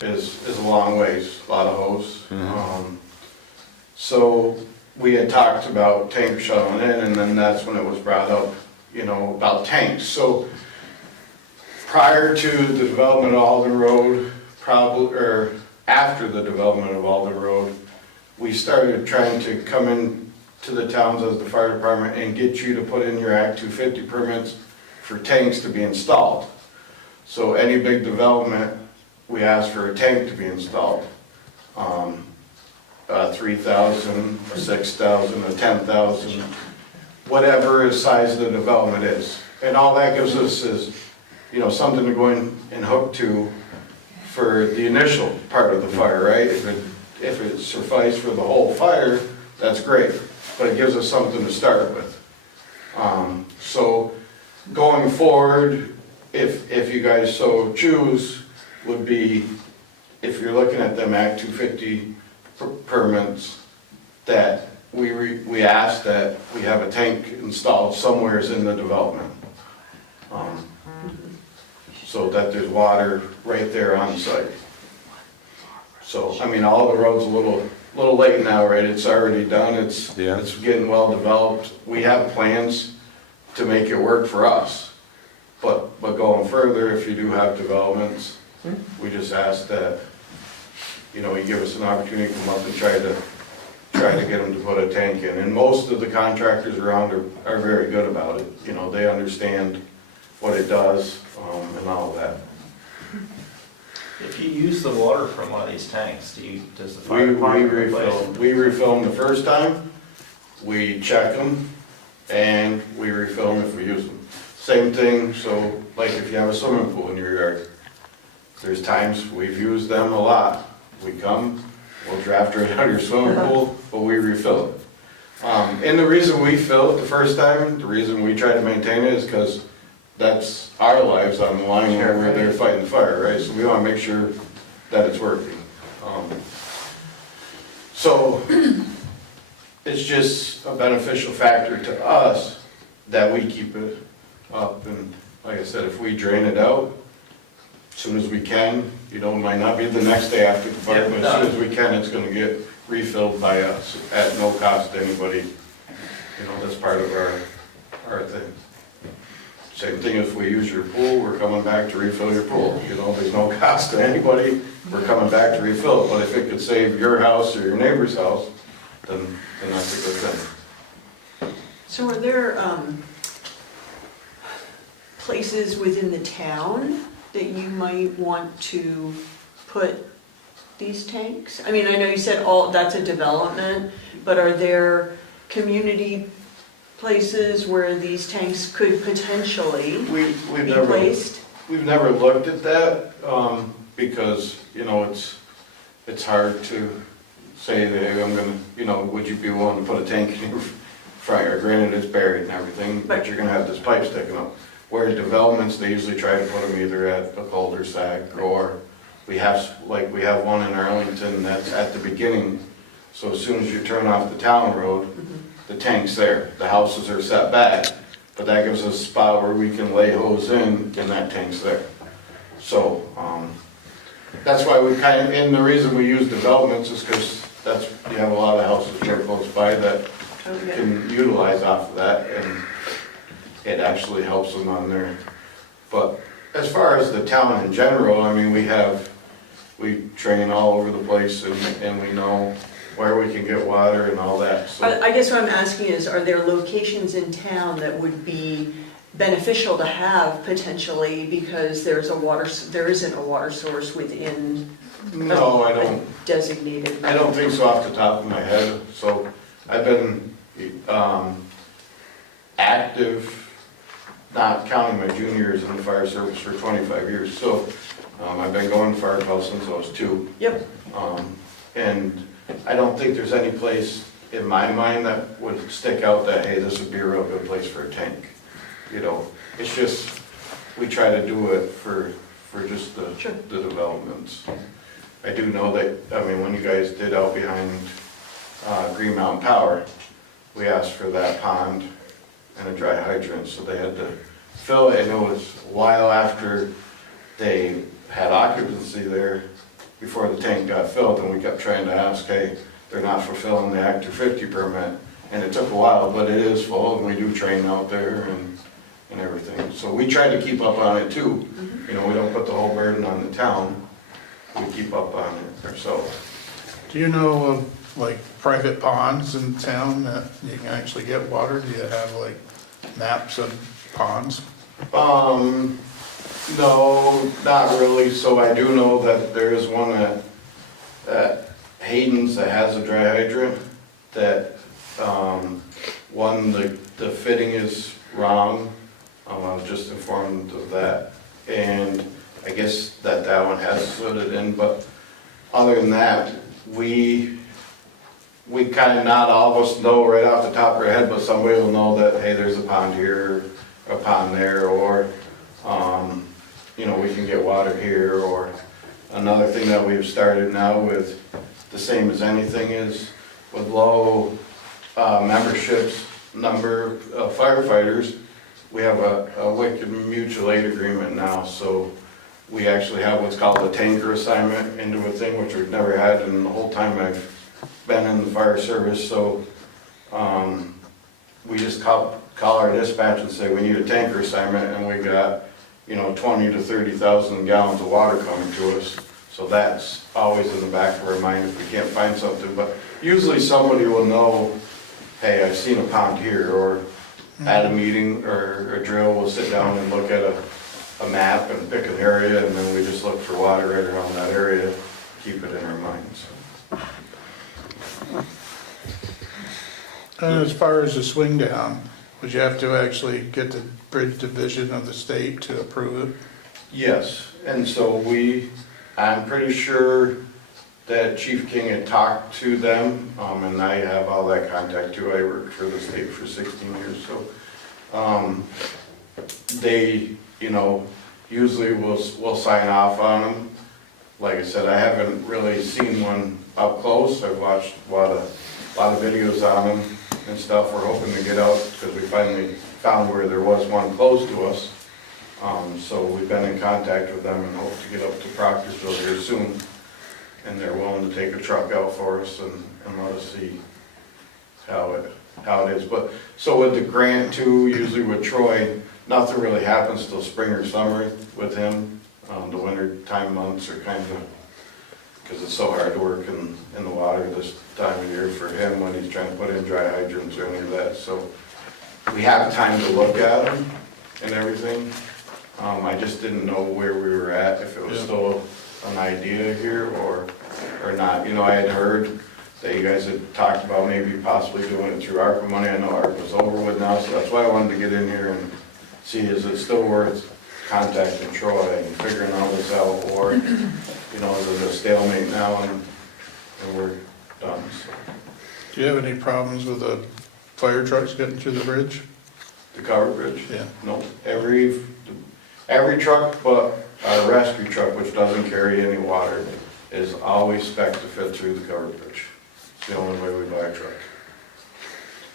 is a long ways, a lot of hose. So we had talked about tank shuttling in, and then that's when it was brought up, about tanks. So prior to the development of Alden Road, or after the development of Alden Road, we started trying to come in to the towns as the fire department and get you to put in your Act 250 permits for tanks to be installed. So any big development, we ask for a tank to be installed. 3,000, a 6,000, a 10,000, whatever the size of the development is. And all that gives us is, something to go in and hook to for the initial part of the fire, right? If it suffices for the whole fire, that's great, but it gives us something to start with. So going forward, if you guys so choose, would be, if you're looking at them Act 250 permits, that we ask that we have a tank installed somewheres in the development. So that there's water right there on site. So, all the roads a little late now, right? It's already done, it's getting well developed. We have plans to make it work for us. But going further, if you do have developments, we just ask that, you give us an opportunity to come up and try to get them to put a tank in. And most of the contractors around are very good about it. They understand what it does, and all of that. If you use the water from one of these tanks, does the We fire department replace refill, them? we refill them the first time, we check them, and we refill them if we use them. Same thing, so like if you have a swimming pool in your yard, there's times we've used them a lot. We come, we'll draft right out of your swimming pool, but we refill it. And the reason we fill it the first time, the reason we try to maintain it is because that's our lives on the line when we're there fighting the fire, right? So we want to make sure that it's working. So it's just a beneficial factor to us that we keep it up. And like I said, if we drain it out as soon as we can, it might not be the next day after the fire, but as soon as we can, it's going to get refilled by us at no cost to anybody. That's part of our thing. Same thing if we use your pool, we're coming back to refill your pool. There's no cost to anybody, we're coming back to refill it. But if it could save your house or your neighbor's house, then that's a good thing. So are there places within the town that you might want to put these tanks? I know you said that's a development, but are there community places where these tanks could potentially be placed? We've never looked at that, because, it's hard to say that, hey, I'm gonna, you know, would you be willing to put a tank in your front yard? Granted, it's buried and everything, but you're gonna have this pipe sticking up. Whereas developments, they usually try to put them either at a cul-de-sac, or we have one in Arlington that's at the beginning. So as soon as you turn off the town road, the tank's there. The houses are set back, but that gives us a spot where we can lay hose in, and that tank's there. So, that's why we kind of, and the reason we use developments is because you have a lot of houses here close by that can utilize off of that, and it actually helps them on there. But as far as the town in general, I mean, we train all over the place, and we know where we can get water and all that, so. I guess what I'm asking is, are there locations in town that would be beneficial to have potentially, because there isn't a water source within No, I a don't. designated? I don't think so off the top of my head. So I've been active, not counting my junior years in the fire service, for 25 years. So I've been going to fire call since I was 2. Yep. And I don't think there's any place in my mind that would stick out that, hey, this would be a real good place for a tank. You know, it's just, we try to do it for just the developments. I do know that, I mean, when you guys did out behind Green Mountain Power, we asked for that pond and a dry hydrant, so they had to fill it, and it was a while after they had occupancy there before the tank got filled, and we kept trying to ask, hey, they're not fulfilling the Act 250 permit, and it took a while, but it is full, and we do train out there and everything. So we try to keep up on it too. You know, we don't put the whole burden on the town, we keep up on it ourselves. Do you know of like private ponds in town that you can actually get water? Do you have like maps of ponds? No, not really. So I do know that there is one at Hayden's that has a dry hydrant, that the fitting is wrong. I was just informed of that, and I guess that one has put it in, but other than that, we kind of, not all of us know right off the top of our head, but somebody will know that, hey, there's a pond here, a pond there, or, you know, we can get water here. Or another thing that we've started now with, the same as anything, is with low memberships, number of firefighters, we have a wicked mutual aid agreement now, so we actually have what's called a tanker assignment into a thing, which we've never had in the whole time I've been in the fire service. So we just call our dispatch and say, we need a tanker assignment, and we got, you know, 20 to 30,000 gallons of water coming to us. So that's always in the back of our mind if we can't find something. But usually somebody will know, hey, I've seen a pond here, or at a meeting or a drill, we'll sit down and look at a map and pick an area, and then we just look for water right around that area, keep it in our minds. And as far as the swing down, would you have to actually get the bridge division of the state to approve it? Yes, and so I'm pretty sure that Chief King had talked to them, and I have all that contact too. I worked for the state for 16 years, so they, you know, usually will sign off on them. Like I said, I haven't really seen one up close. I've watched a lot of videos on them and stuff. We're hoping to get out, because we finally found where there was one close to us. So we've been in contact with them and hope to get up to Proctorsville here soon. And they're willing to take a truck out for us and let us see how it is. But so with the grant too, usually with Troy, nothing really happens till spring or summer with him. The winter time months are kind of, because it's so hard to work in the water this time of year for him when he's trying to put in dry hydrants or any of that. So we have time to look at them and everything. I just didn't know where we were at, if it was still an idea here or not. You know, I had heard that you guys had talked about maybe possibly doing it through ARPA money. I know ARPA was over with now, so that's why I wanted to get in here and see, is it still worth contacting Troy and figuring all this out, or, you know, is it a stalemate now and we're done. So, Do you have any problems with the fire trucks getting to the bridge? the covered bridge? Yeah. No, every truck but our rescue truck, which doesn't carry any water, is always spec'd to fit through the covered bridge. It's the only way we buy a truck.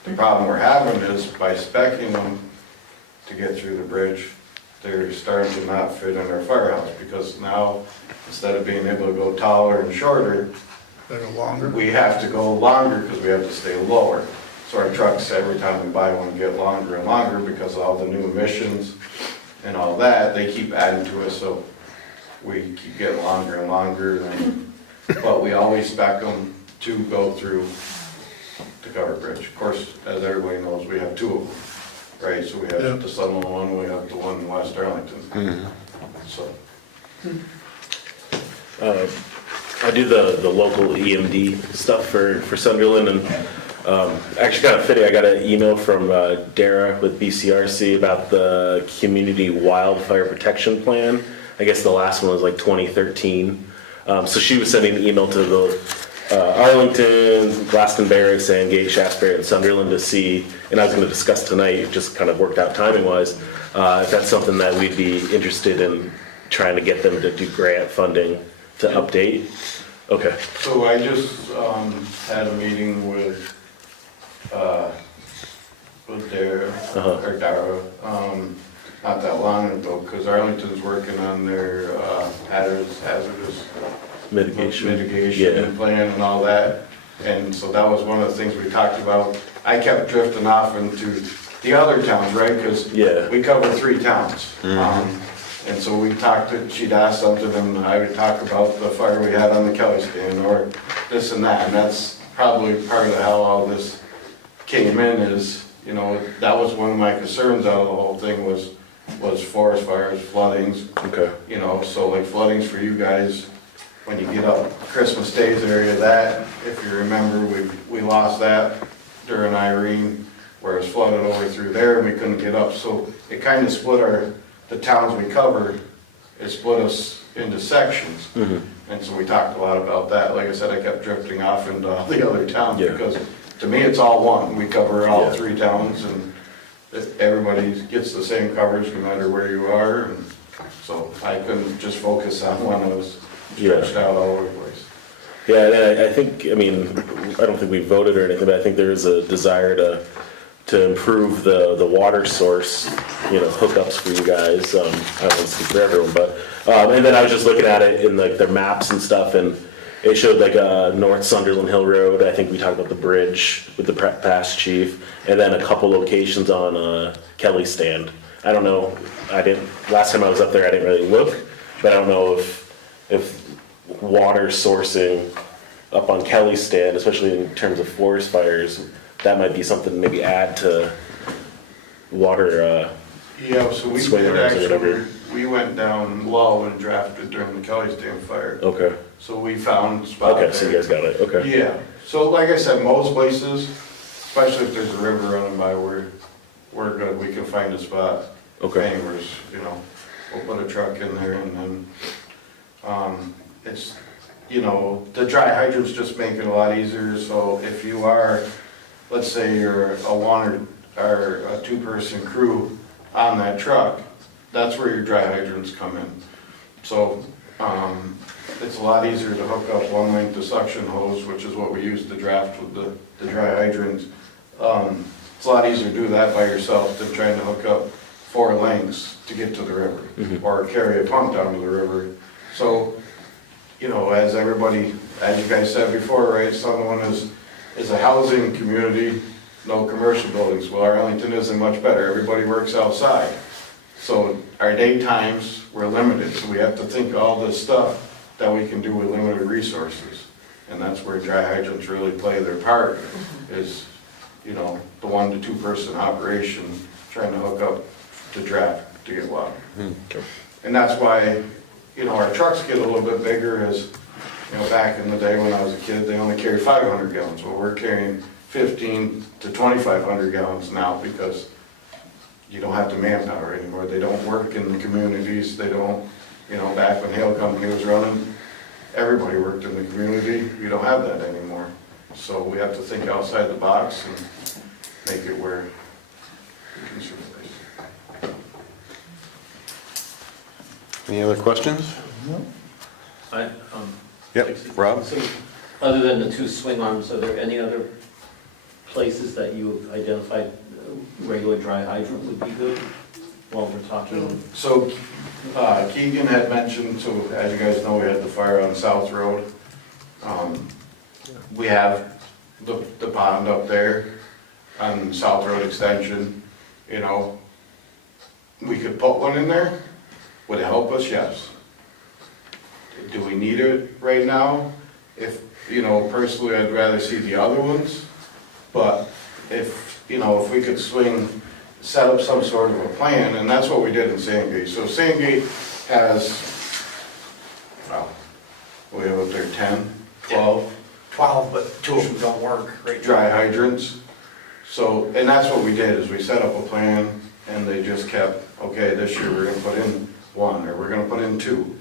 The problem we're having is by spec'ing them to get through the bridge, they're starting to not fit in our firehouse, because now, instead of being able to go taller and shorter, They go longer? we have to go longer because we have to stay lower. So our trucks, every time we buy one, get longer and longer because of all the new emissions and all that. They keep adding to us, so we keep getting longer and longer. But we always spec them to go through the covered bridge. Of course, as everybody knows, we have two of them, right? So we Yeah. have the Sunderland one, we have the one in West Arlington. So, I do the local EMD stuff for Sunderland, and actually kind of fitting, I got an email from Dara with BCRC about the community wildfire protection plan. I guess the last one was like 2013. So she was sending an email to the Arlington, Glastonbury, Sandgate, Shaftesbury, and Sunderland to see, and I was going to discuss tonight, it just kind of worked out timing-wise, if that's something that we'd be interested in trying to get them to do grant funding to update. Okay. so I just had a meeting with Dara, or Dara, not that long ago, because Arlington's working on their hazardous mitigation plan and all that. And so that was one of the things we talked about. I kept drifting off into the other towns, right? Because we cover 3 towns. And so we talked she'd ask something and I would talk about the fire we had on the Kelly stand or this and that. And that's probably part of how all this came in is, you know, that was one of my concerns out of the whole thing was forest fires, floodings. Okay. You know, so like floodings for you guys, when you get up Christmas Day's area, that, if you remember, we lost that during Irene, where it was flooded over through there and we couldn't get up. So it kind of split the towns we cover, it split us into sections. And so we talked a lot about that. Like I said, I kept drifting off into all the other towns because to me it's all one. We cover all 3 towns and everybody gets the same coverage no matter where you are. And so I couldn't just focus on one. I was stretched out all over the place. Yeah, and I think, I mean, I don't think we voted or anything, but I think there is a desire to improve the water source, you know, hookups for you guys. I don't want to speak for everyone, but, and then I was just looking at it in like their maps and stuff, and it showed like North Sunderland Hill Road. I think we talked about the bridge with the past chief, and then a couple locations on Kelly Stand. I don't know, last time I was up there, I didn't really look, but I don't know if water sourcing up on Kelly Stand, especially in terms of forest fires, that might be something to maybe add to water Yeah, so we swing did arms or actually, whatever. we went down low and drafted during the Kelly Stand fire. Okay. So we found spot Okay, there. so you guys got it, okay. Yeah, so like I said, most places, especially if there's a river running by, we're good, we can find a spot. Okay. Anywhere, you know, we'll put a truck in there and then, it's, you know, the dry hydrants just make it a lot easier, so if you are, let's say you're a 1 or a 2-person crew on that truck, that's where your dry hydrants come in. So, it's a lot easier to hook up one length of suction hose, which is what we use to draft with the dry hydrants. It's a lot easier to do that by yourself than trying to hook up 4 lengths to get to the river, or carry a pump down to the river. So, you know, as you guys said before, right, Sunderland is a housing community, no commercial buildings. Well, Arlington isn't much better, everybody works outside. So our daytimes, we're limited, so we have to think of all this stuff that we can do with limited resources. And that's where dry hydrants really play their part, is, you know, the 1 to 2-person operation, trying to hook up to draft to get water. And that's why, you know, our trucks get a little bit bigger as, you know, back in the day when I was a kid, they only carried 500 gallons. Well, we're carrying 15 to 2,500 gallons now because you don't have the manpower anymore. They don't work in the communities. They don't, you know, back when Hale Company was running, everybody worked in the community. You don't have that anymore. So we have to think outside the box and make it where we can survive. Any other questions? I, Yep, Rob? So, other than the 2 swing arms, are there any other places that you've identified regular dry hydrant would be good while we're talking? So Keegan had mentioned, so as you guys know, we had the fire on South Road. We have the pond up there on South Road Extension, you know. We could put one in there. Would it help us? Yes. Do we need it right now? If, you know, personally, I'd rather see the other ones. But if, you know, if we could set up some sort of a plan, and that's what we did in Sandgate. So Sandgate has, well, we have up there 10, 12. 12, but 2 of them don't work right now. Dry hydrants. So, and that's what we did, is we set up a plan, and they just kept, okay, this year we're gonna put in 1, or we're gonna put in 2.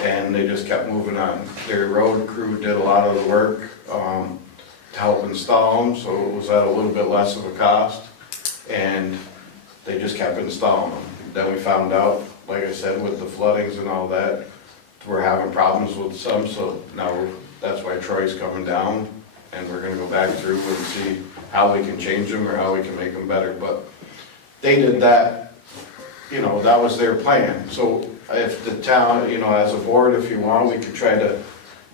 And they just kept moving on. Their road crew did a lot of the work to help install them, so it was at a little bit less of a cost. And they just kept installing them. Then we found out, like I said, with the floodings and all that, we're having problems with some, so now that's why Troy's coming down, and we're gonna go back through and see how we can change them or how we can make them better. But they did that, you know, that was their plan. So if the town, you know, as a board, if you want, we could try to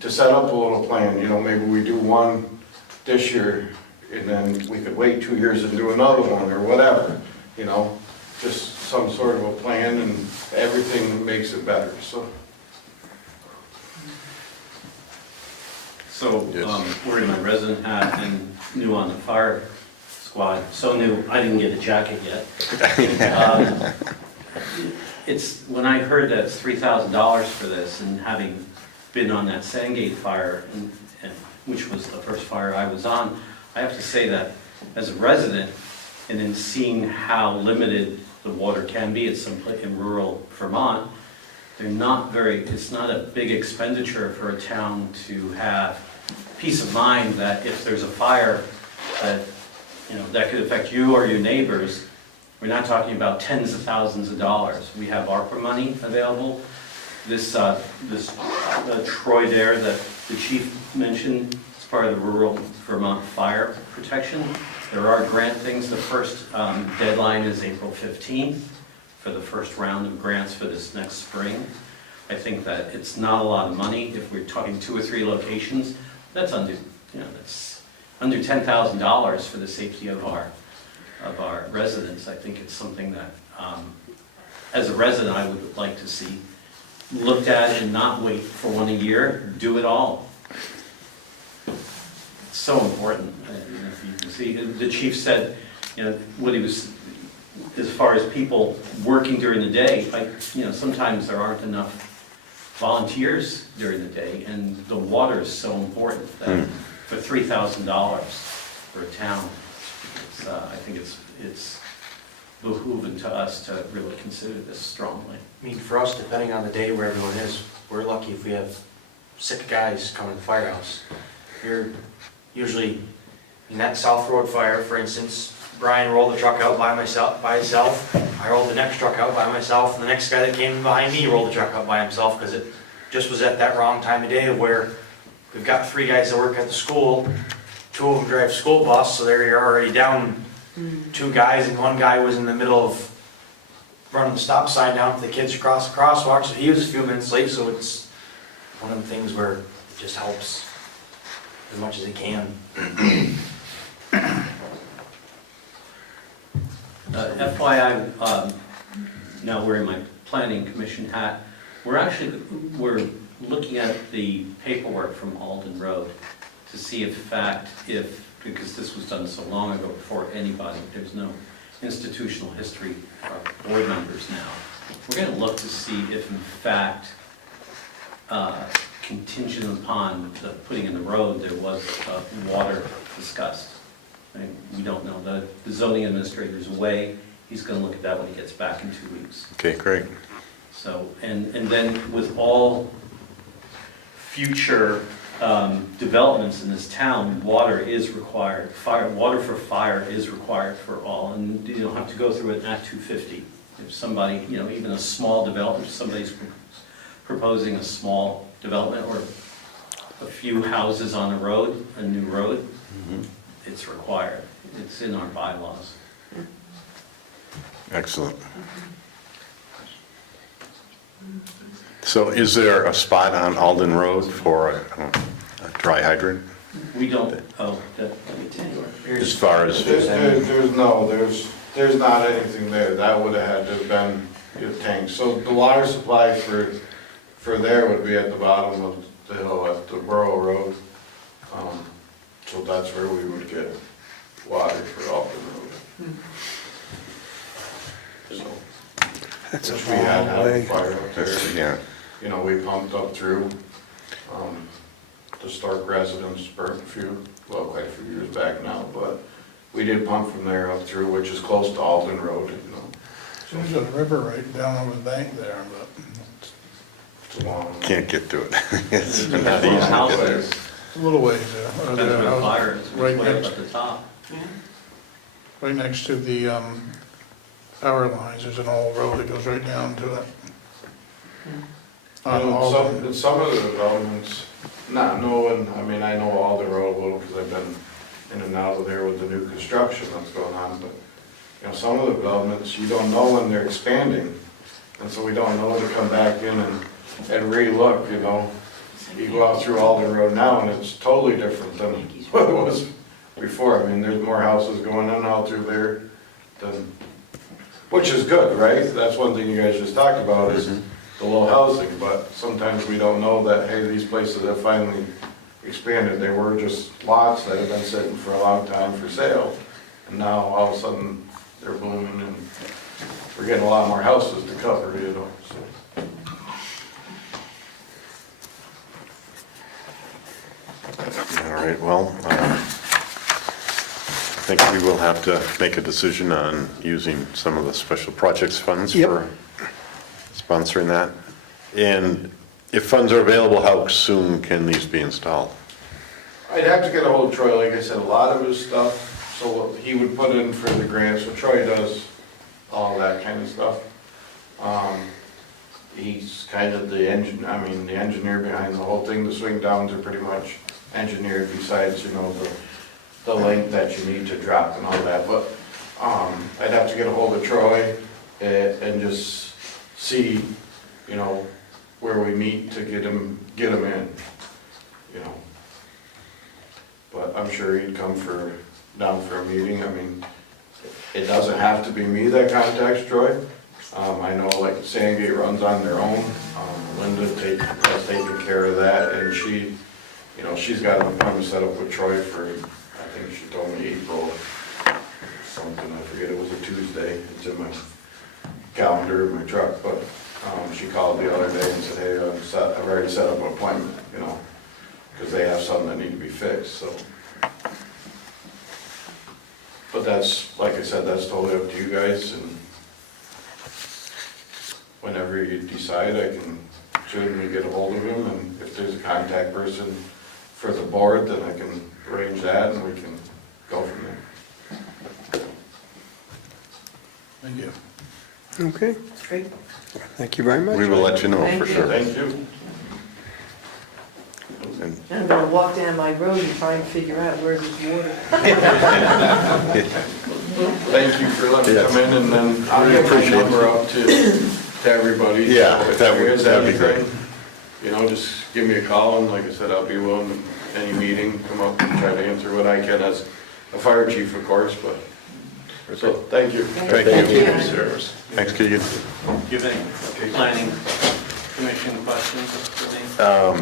set up a little plan, you know, maybe we do one this year, and then we could wait 2 years and do another one, or whatever, you know, just some sort of a plan, and everything makes it better, so. So, wearing my resident hat and new on the fire squad, so new, I didn't get a jacket yet. It's, when I heard that it's $3,000 for this, and having been on that Sandgate fire, and which was the first fire I was on, I have to say that as a resident, and in seeing how limited the water can be at some place in rural Vermont, it's not a big expenditure for a town to have peace of mind that if there's a fire that, you know, that could affect you or your neighbors, we're not talking about tens of thousands of dollars. We have ARPA money available. This Troy Dare that the chief mentioned is part of the rural Vermont fire protection. There are grant things. The first deadline is April 15th for the first round of grants for this next spring. I think that it's not a lot of money. If we're talking 2 or 3 locations, that's under $10,000 for the safety of our residents. I think it's something that, as a resident, I would like to see looked at and not wait for one a year. Do it all. It's so important. If you can see, the chief said, you know, what he was, as far as people working during the day, you know, sometimes there aren't enough volunteers during the day, and the water is so important that for $3,000 for a town, I think it's behooving to us to really consider this strongly. I mean, for us, depending on the day where everyone is, we're lucky if we have sick guys coming to the firehouse. You're usually, in that South Road fire, for instance, Brian rolled the truck out by himself. I rolled the next truck out by myself, and the next guy that came behind me rolled the truck out by himself, because it just was at that wrong time of day where we've got 3 guys that work at the school, 2 of them drive school bus, so there you're already down 2 guys, and 1 guy was in the middle of running the stop sign down for the kids across the crosswalk, so he was a few minutes late, so it's one of the things where it just helps as much as it can. FYI, now wearing my planning commission hat, we're looking at the paperwork from Alden Road to see if because this was done so long ago before anybody, there's no institutional history of board members now. We're going to look to see if in fact, contingent upon the putting in the road, there was water discussed. I mean, we don't know. The zoning administrator's away. He's going to look at that when he gets back in 2 weeks. Okay, great. So, and then with all future developments in this town, water is required. Water for fire is required for all, and you don't have to go through an Act 250. If somebody, even a small development, if somebody's proposing a small development or a few houses on a road, a new road, it's required. It's in our bylaws. Excellent. So is there a spot on Alden Road for a dry hydrant? We don't, let me tell you. As far as, There's not anything there. That would have had to have been your tank. So the water supply for there would be at the bottom of the hill at the Borough Road. So that's where we would get water for Alden Road. So, That's a which we had long way. a fire up there. yeah, We pumped up through. The Stark residents burnt quite a few years back now, but we did pump from there up through, which is close to Alden Road, There's a river right down over the bank there, but It's a long. can't get to it. It's There's not a easy to house get there. that's- it's a little ways there. Depends where the fire is, Right way up next, at the top. right next to the power lines, there's an old road that goes right down to it. On Alden. Some of the developments, not knowing, I know Alden Road a little because I've been in and out of there with the new construction that's going on, but, some of the developments, you don't know when they're expanding, and so we don't know to come back in and re-look, You go out through Alden Road now, and it's totally different than what it was before. There's more houses going in and out through there than, which is good, right? That's one thing you guys just talked about is the low housing, but sometimes we don't know that, hey, these places have finally expanded. They were just lots that have been sitting for a long time for sale, and now all of a sudden they're booming and we're getting a lot more houses to cover, so. All right, well, I think we will have to make a decision on using some of the special projects funds Yep. for sponsoring that. And if funds are available, how soon can these be installed? I'd have to get a hold of Troy, like I said, a lot of his stuff, so he would put in for the grant, so Troy does all that kind of stuff. He's kind of the engineer behind the whole thing. The swing downs are pretty much engineered besides, the length that you need to drop and all that, but, I'd have to get a hold of Troy and just see, where we meet to get him in, But I'm sure he'd come down for a meeting. It doesn't have to be me that contacts Troy. I know like Sandgate runs on their own. Linda has taken care of that, and she's got an appointment set up with Troy for, I think she told me April something, I forget, it was a Tuesday. It's in my calendar in my truck, but she called the other day and said, hey, I've already set up an appointment, because they have something that need to be fixed, so. But that's, like I said, that's totally up to you guys, and whenever you decide, I can certainly get a hold of him, and if there's a contact person for the board, then I can arrange that, and we can go from there. Thank you. Okay, Great. thank you very much. We will let you know Thank for you. sure. Thank you. And I'm gonna walk down my road and try and figure out where there's water. Thank you for letting me come in, and then I'll get my number out to everybody. Yeah, So if that'd be- there is that'd be great. anything, just give me a call, and like I said, I'll be willing, any meeting, come up and try to answer what I can as a fire chief, of course, but, so, thank you. Thank you. for your service. Thanks, Keegan. Do you have any planning commission questions for me? Oh,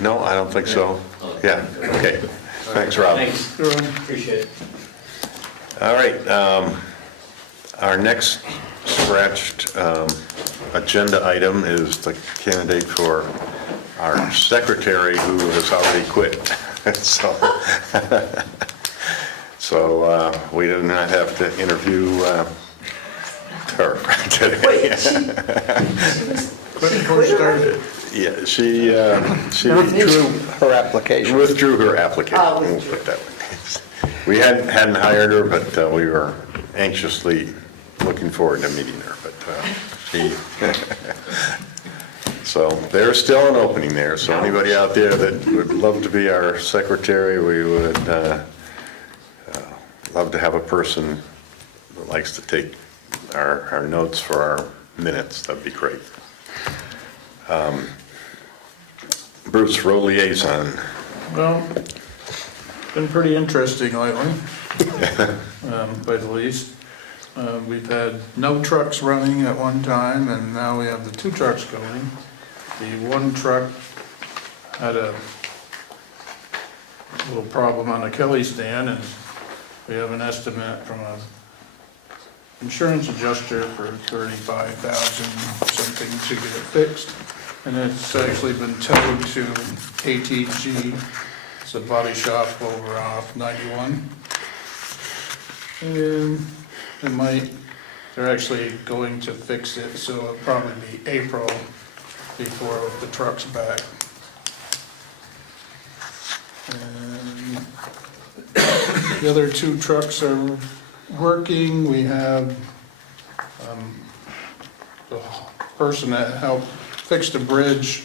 No, I don't think so. Yeah, okay. Thanks, Rob. Thanks, yeah. appreciate it. All right, our next scratched agenda item is the candidate for our secretary who has already quit. So we do not have to interview her today. Wait, she was, Quick started. Yeah, she Withdrew her application. withdrew her application. Oh, We'll withdrew. put it that way. We hadn't hired her, but we were anxiously looking forward to meeting her, but she, so there's still an opening there, so anybody out there that would love to be our secretary, we would love to have a person that likes to take our notes for our minutes. That'd be great. Bruce, road liaison. Well, been pretty interesting lately, by the least. We've had no trucks running at one time, and now we have the 2 trucks going. The one truck had a little problem on the Kelly stand, and we have an estimate from a insurance adjuster for $35,000 something to get it fixed. And it's actually been towed to ATG, it's a body shop over off 91. And they're actually going to fix it, so it'll probably be April before the truck's back. And the other 2 trucks are working. We have the person that helped fix the bridge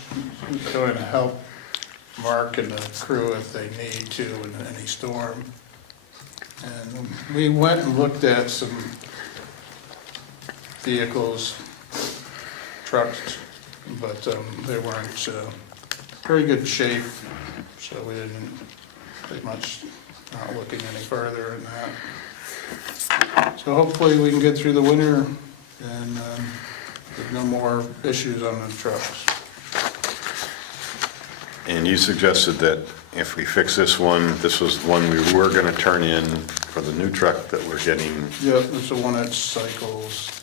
going to help Mark and the crew if they need to in any storm. And we went and looked at some vehicles, trucks, but they weren't very good shape, so we didn't pretty much not looking any further than that. So hopefully we can get through the winter and there's no more issues on the trucks. And you suggested that if we fix this one, this was the one we were going to turn in for the new truck that we're getting. Yep, it's the one that cycles,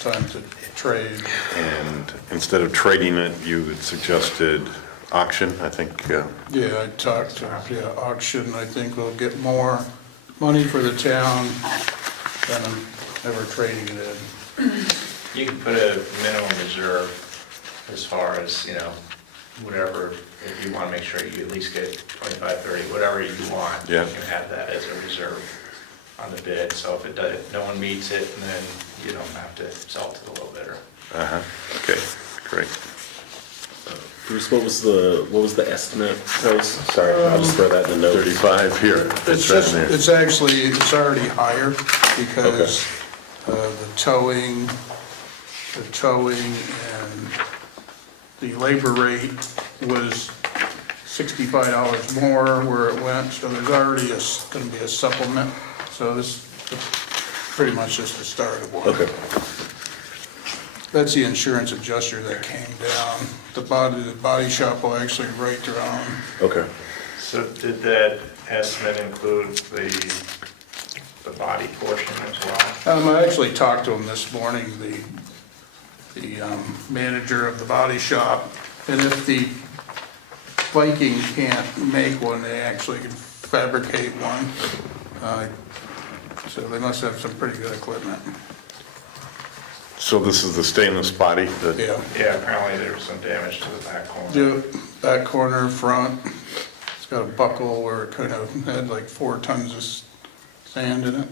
time to trade. And instead of trading it, you had suggested auction, I think. Yeah, I talked to, auction, I think we'll get more money for the town than ever trading it in. You can put a minimum reserve as far as, whatever, if you want to make sure you at least get 25, 30, whatever you want. Yeah. You can have that as a reserve on the bid, so if it does, if no one meets it, then you don't have to sell it to the low bidder. Okay, great. Bruce, what was the estimate price? Sorry, I'll just throw that in the notes. 35 here. It's just, it's already higher because the towing and the labor rate was $65 more where it went, so there's already going to be a supplement. So this is pretty much just the start of one. Okay. That's the insurance adjuster that came down. The body shop will actually write their own. Okay. So did that estimate include the body portion as well? I actually talked to him this morning, the manager of the body shop, and if the Viking can't make one, they actually can fabricate one. So they must have some pretty good equipment. So this is the stainless body that? Yeah. Yeah, apparently there was some damage to the back corner. The back corner, front, it's got a buckle where it kind of had like 4 tons of sand in it.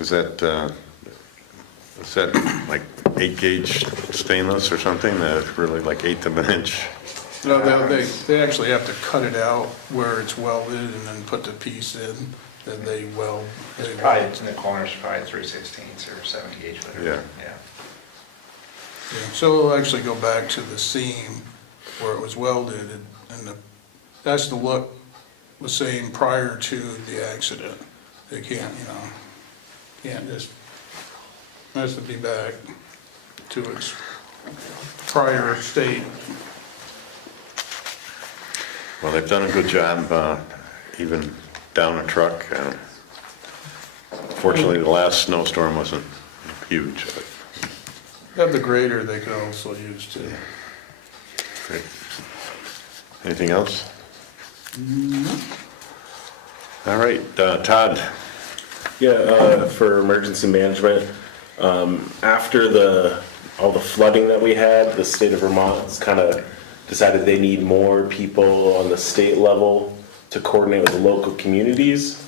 Is that like 8 gauge stainless or something? Really like 1/8 of an inch? No, they actually have to cut it out where it's welded and then put the piece in, then they weld. Probably it's in the corners, probably 3/16 or 7 gauge, whatever. Yeah. Yeah, so it'll actually go back to the seam where it was welded, and that's the look the same prior to the accident. They can't, can't just, it has to be back to its prior state. Well, they've done a good job, even down a truck. Fortunately, the last snowstorm wasn't huge. But Have the grader they could also use too. great. Anything else? All right, Todd, Yeah, for emergency management, after all the flooding that we had, the state of Vermont's kind of decided they need more people on the state level to coordinate with the local communities.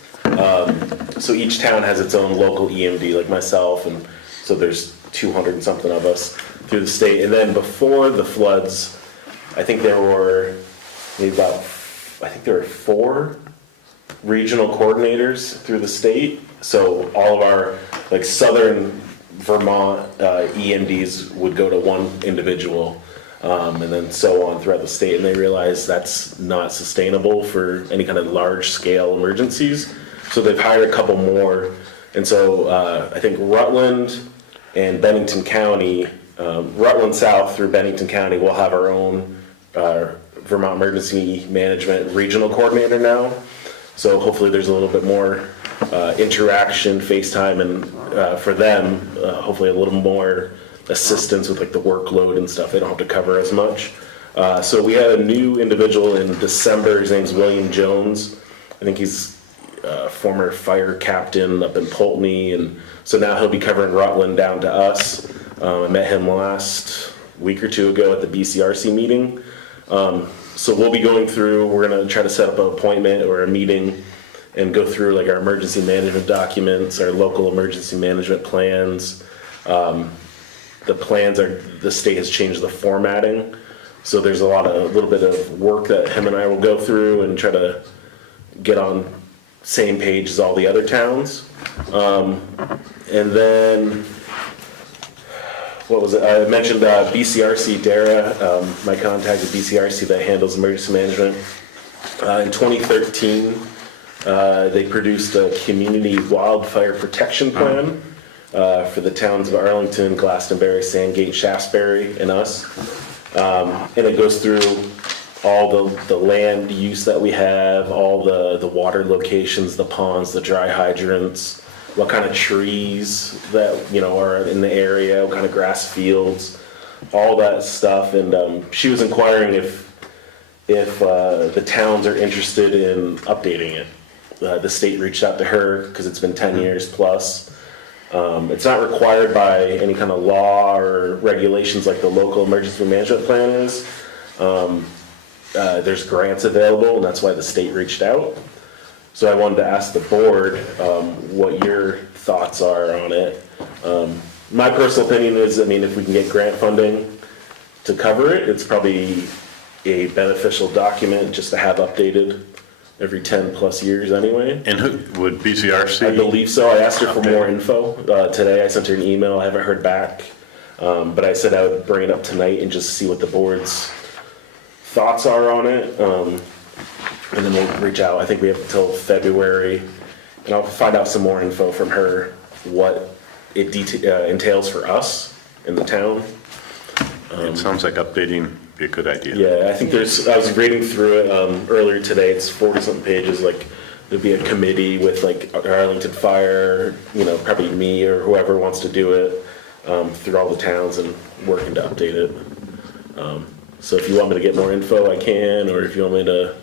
So each town has its own local EMD, like myself, and so there's 200 and something of us through the state. And then before the floods, I think there were maybe I think there were 4 regional coordinators through the state. So all of our like southern Vermont EMDs would go to one individual, and then so on throughout the state. And they realized that's not sustainable for any kind of large scale emergencies. So they've hired a couple more. And so I think Rutland and Bennington County, Rutland South through Bennington County, will have our own Vermont Emergency Management Regional Coordinator now. So hopefully there's a little bit more interaction, FaceTime, and for them, hopefully a little more assistance with like the workload and stuff. They don't have to cover as much. So we had a new individual in December. His name's William Jones. I think he's a former fire captain up in Pulteney, and so now he'll be covering Rutland down to us. I met him last week or 2 ago at the BCRC meeting. So we'll be going through, we're gonna try to set up an appointment or a meeting and go through like our emergency management documents, our local emergency management plans. The plans are, the state has changed the formatting. So there's a little bit of work that him and I will go through and try to get on same page as all the other towns. And then, what was it? I mentioned BCRC, Dara, my contact at BCRC that handles emergency management. In 2013, they produced a community wildfire protection plan for the towns of Arlington, Glastonbury, Sandgate, Shaftesbury, and us. And it goes through all the land use that we have, all the water locations, the ponds, the dry hydrants, what kind of trees that are in the area, what kind of grass fields, all that stuff. And she was inquiring if the towns are interested in updating it. The state reached out to her because it's been 10 years plus. It's not required by any kind of law or regulations like the local emergency management plan is. There's grants available, and that's why the state reached out. So I wanted to ask the board what your thoughts are on it. My personal opinion is, if we can get grant funding to cover it, it's probably a beneficial document just to have updated every 10 plus years anyway. And who would BCRC? I believe so. I asked her for more info today. I sent her an email. I haven't heard back. But I said I would bring it up tonight and just see what the board's thoughts are on it. And then we'll reach out. I think we have until February. And I'll find out some more info from her, what it entails for us in the town. It sounds like updating would be a good idea. Yeah, I think I was reading through it earlier today. It's 40-something pages. Like, there'd be a committee with like Arlington Fire, probably me or whoever wants to do it, through all the towns and working to update it. So if you want me to get more info, I can, or if you want me to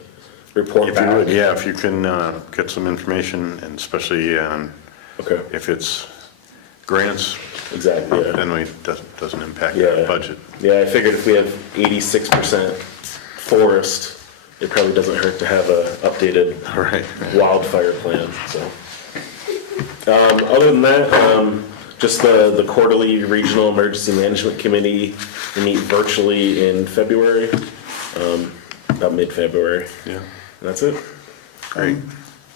report back. If you can get some information, and especially Okay. if it's grants, Exactly, yeah. then doesn't impact our budget. Yeah, I figured if we have 86% forest, it probably doesn't hurt to have a updated Right. wildfire plan, so. Other than that, just the quarterly regional emergency management committee, we meet virtually in February, about mid-February. Yeah. And that's it. Great.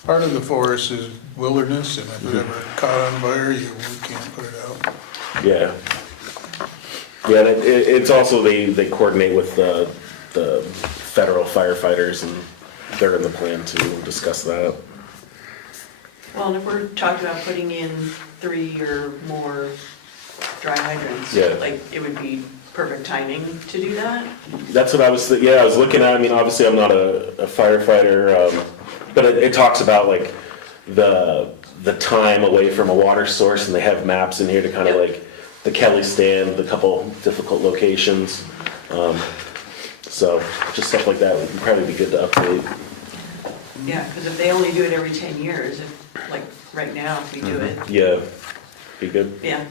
Part of the forest is wilderness, and if it ever caught on fire, you can't put it out. Yeah. Yeah, and it's also, they coordinate with the federal firefighters, and they're in the plan to discuss that. Well, and if we're talking about putting in 3 or more dry hydrants, Yeah. it would be perfect timing to do that. That's what I was looking at. Obviously I'm not a firefighter, but it talks about like the time away from a water source, and they have maps in here to kind of like the Kelly stand, the couple difficult locations. So just stuff like that would probably be good to update. Yeah, because if they only do it every 10 years, right now if we do it. Yeah, be good. Yeah.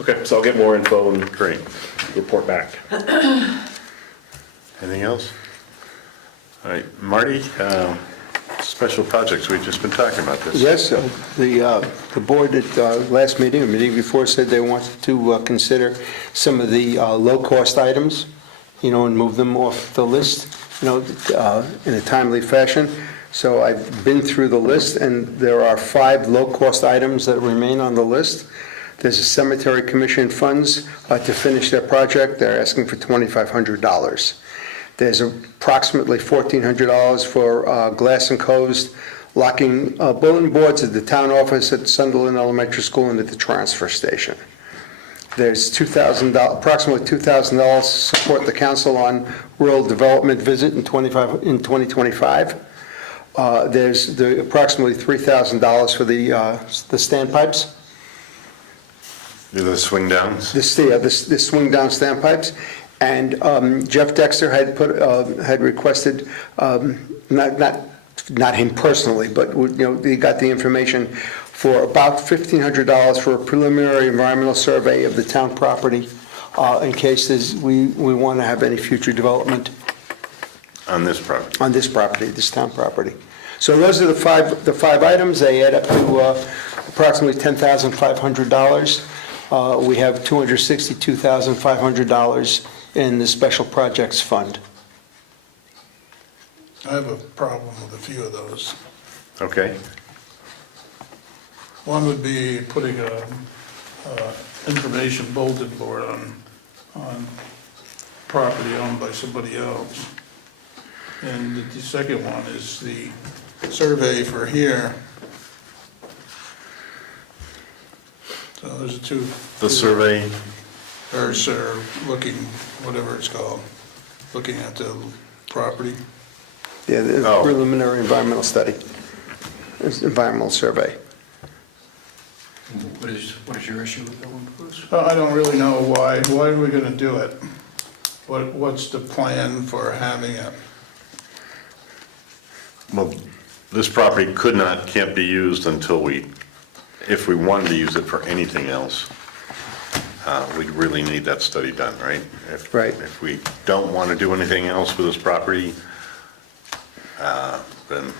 Okay, so I'll get more info and Great. report back. Anything else? All right, Marty, special projects, we've just been talking about this. Yes, the board at last meeting, or meeting before, said they wanted to consider some of the low-cost items, and move them off the list, in a timely fashion. So I've been through the list, and there are 5 low-cost items that remain on the list. There's a cemetery commission funds to finish their project. They're asking for $2,500. There's approximately $1,400 for glass enclosed locking bulletin boards at the town office at Sunderland Elementary School and at the transfer station. There's approximately $2,000 to support the council on rural development visit in 2025. There's approximately $3,000 for the standpipes. The swing downs? The swing down standpipes. And Jeff Dexter had requested, not him personally, but he got the information for about $1,500 for a preliminary environmental survey of the town property in case we want to have any future development On this property? on this property, this town property. So those are the five items. They add up to approximately $10,500. We have $262,500 in the special projects fund. I have a problem with a few of those. Okay. One would be putting a information bulletin board on property owned by somebody else. And the second one is the survey for here. So there's two. The survey, Or looking, whatever it's called, looking at the property. Yeah, the Oh. preliminary environmental study, it's environmental survey. What is your issue with that one, Bruce? I don't really know why are we gonna do it? What's the plan for having it? well, this property can't be used until if we wanted to use it for anything else, we'd really need that study done, right? Right. If we don't want to do anything else with this property, then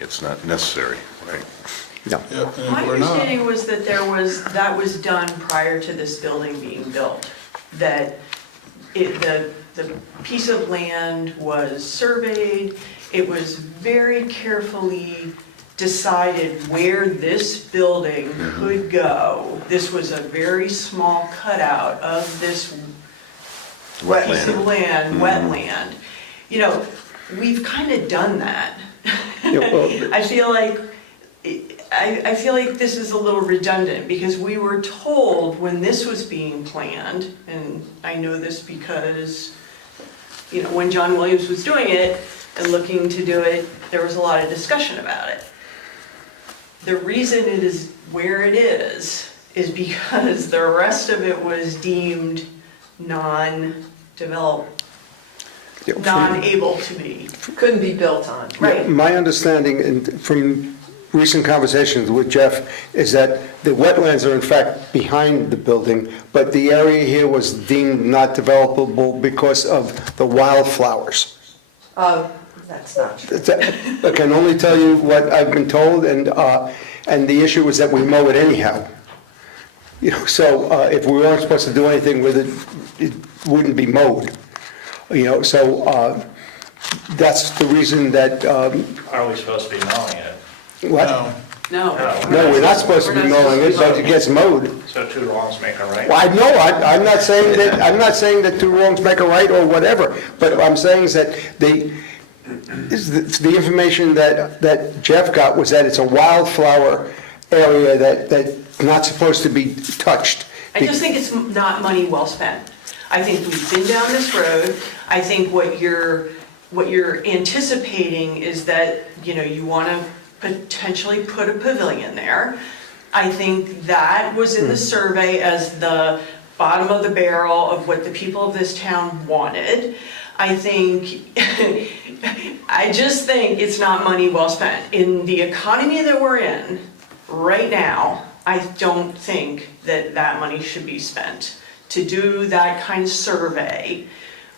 it's not necessary, right? No. Yep, and My if we're not, understanding was that that was done prior to this building being built, that the piece of land was surveyed, it was very carefully decided where this building could go. This was a very small cutout of this piece of land, wetland. We've kind of done that. I feel like this is a little redundant because we were told when this was being planned, and I know this because, when John Williams was doing it and looking to do it, there was a lot of discussion about it. The reason it is where it is because the rest of it was deemed non-developed, non-able to be. Couldn't be built on. Right. My understanding from recent conversations with Jeff is that the wetlands are in fact behind the building, but the area here was deemed not developable because of the wildflowers. That's not true. I can only tell you what I've been told, and the issue was that we mow it anyhow. So if we weren't supposed to do anything with it, it wouldn't be mowed. So that's the reason that, Are we supposed to be mowing it? what? no, No, we're not supposed to be mowing it, but it gets mowed. So two wrongs make a right? Well, I know, I'm not saying that two wrongs make a right or whatever, but what I'm saying is that the information that Jeff got was that it's a wildflower area that's not supposed to be touched. I just think it's not money well spent. I think we've been down this road. I think what you're anticipating is that, you want to potentially put a pavilion there. I think that was in the survey as the bottom of the barrel of what the people of this town wanted. I think, I just think it's not money well spent. In the economy that we're in right now, I don't think that that money should be spent to do that kind of survey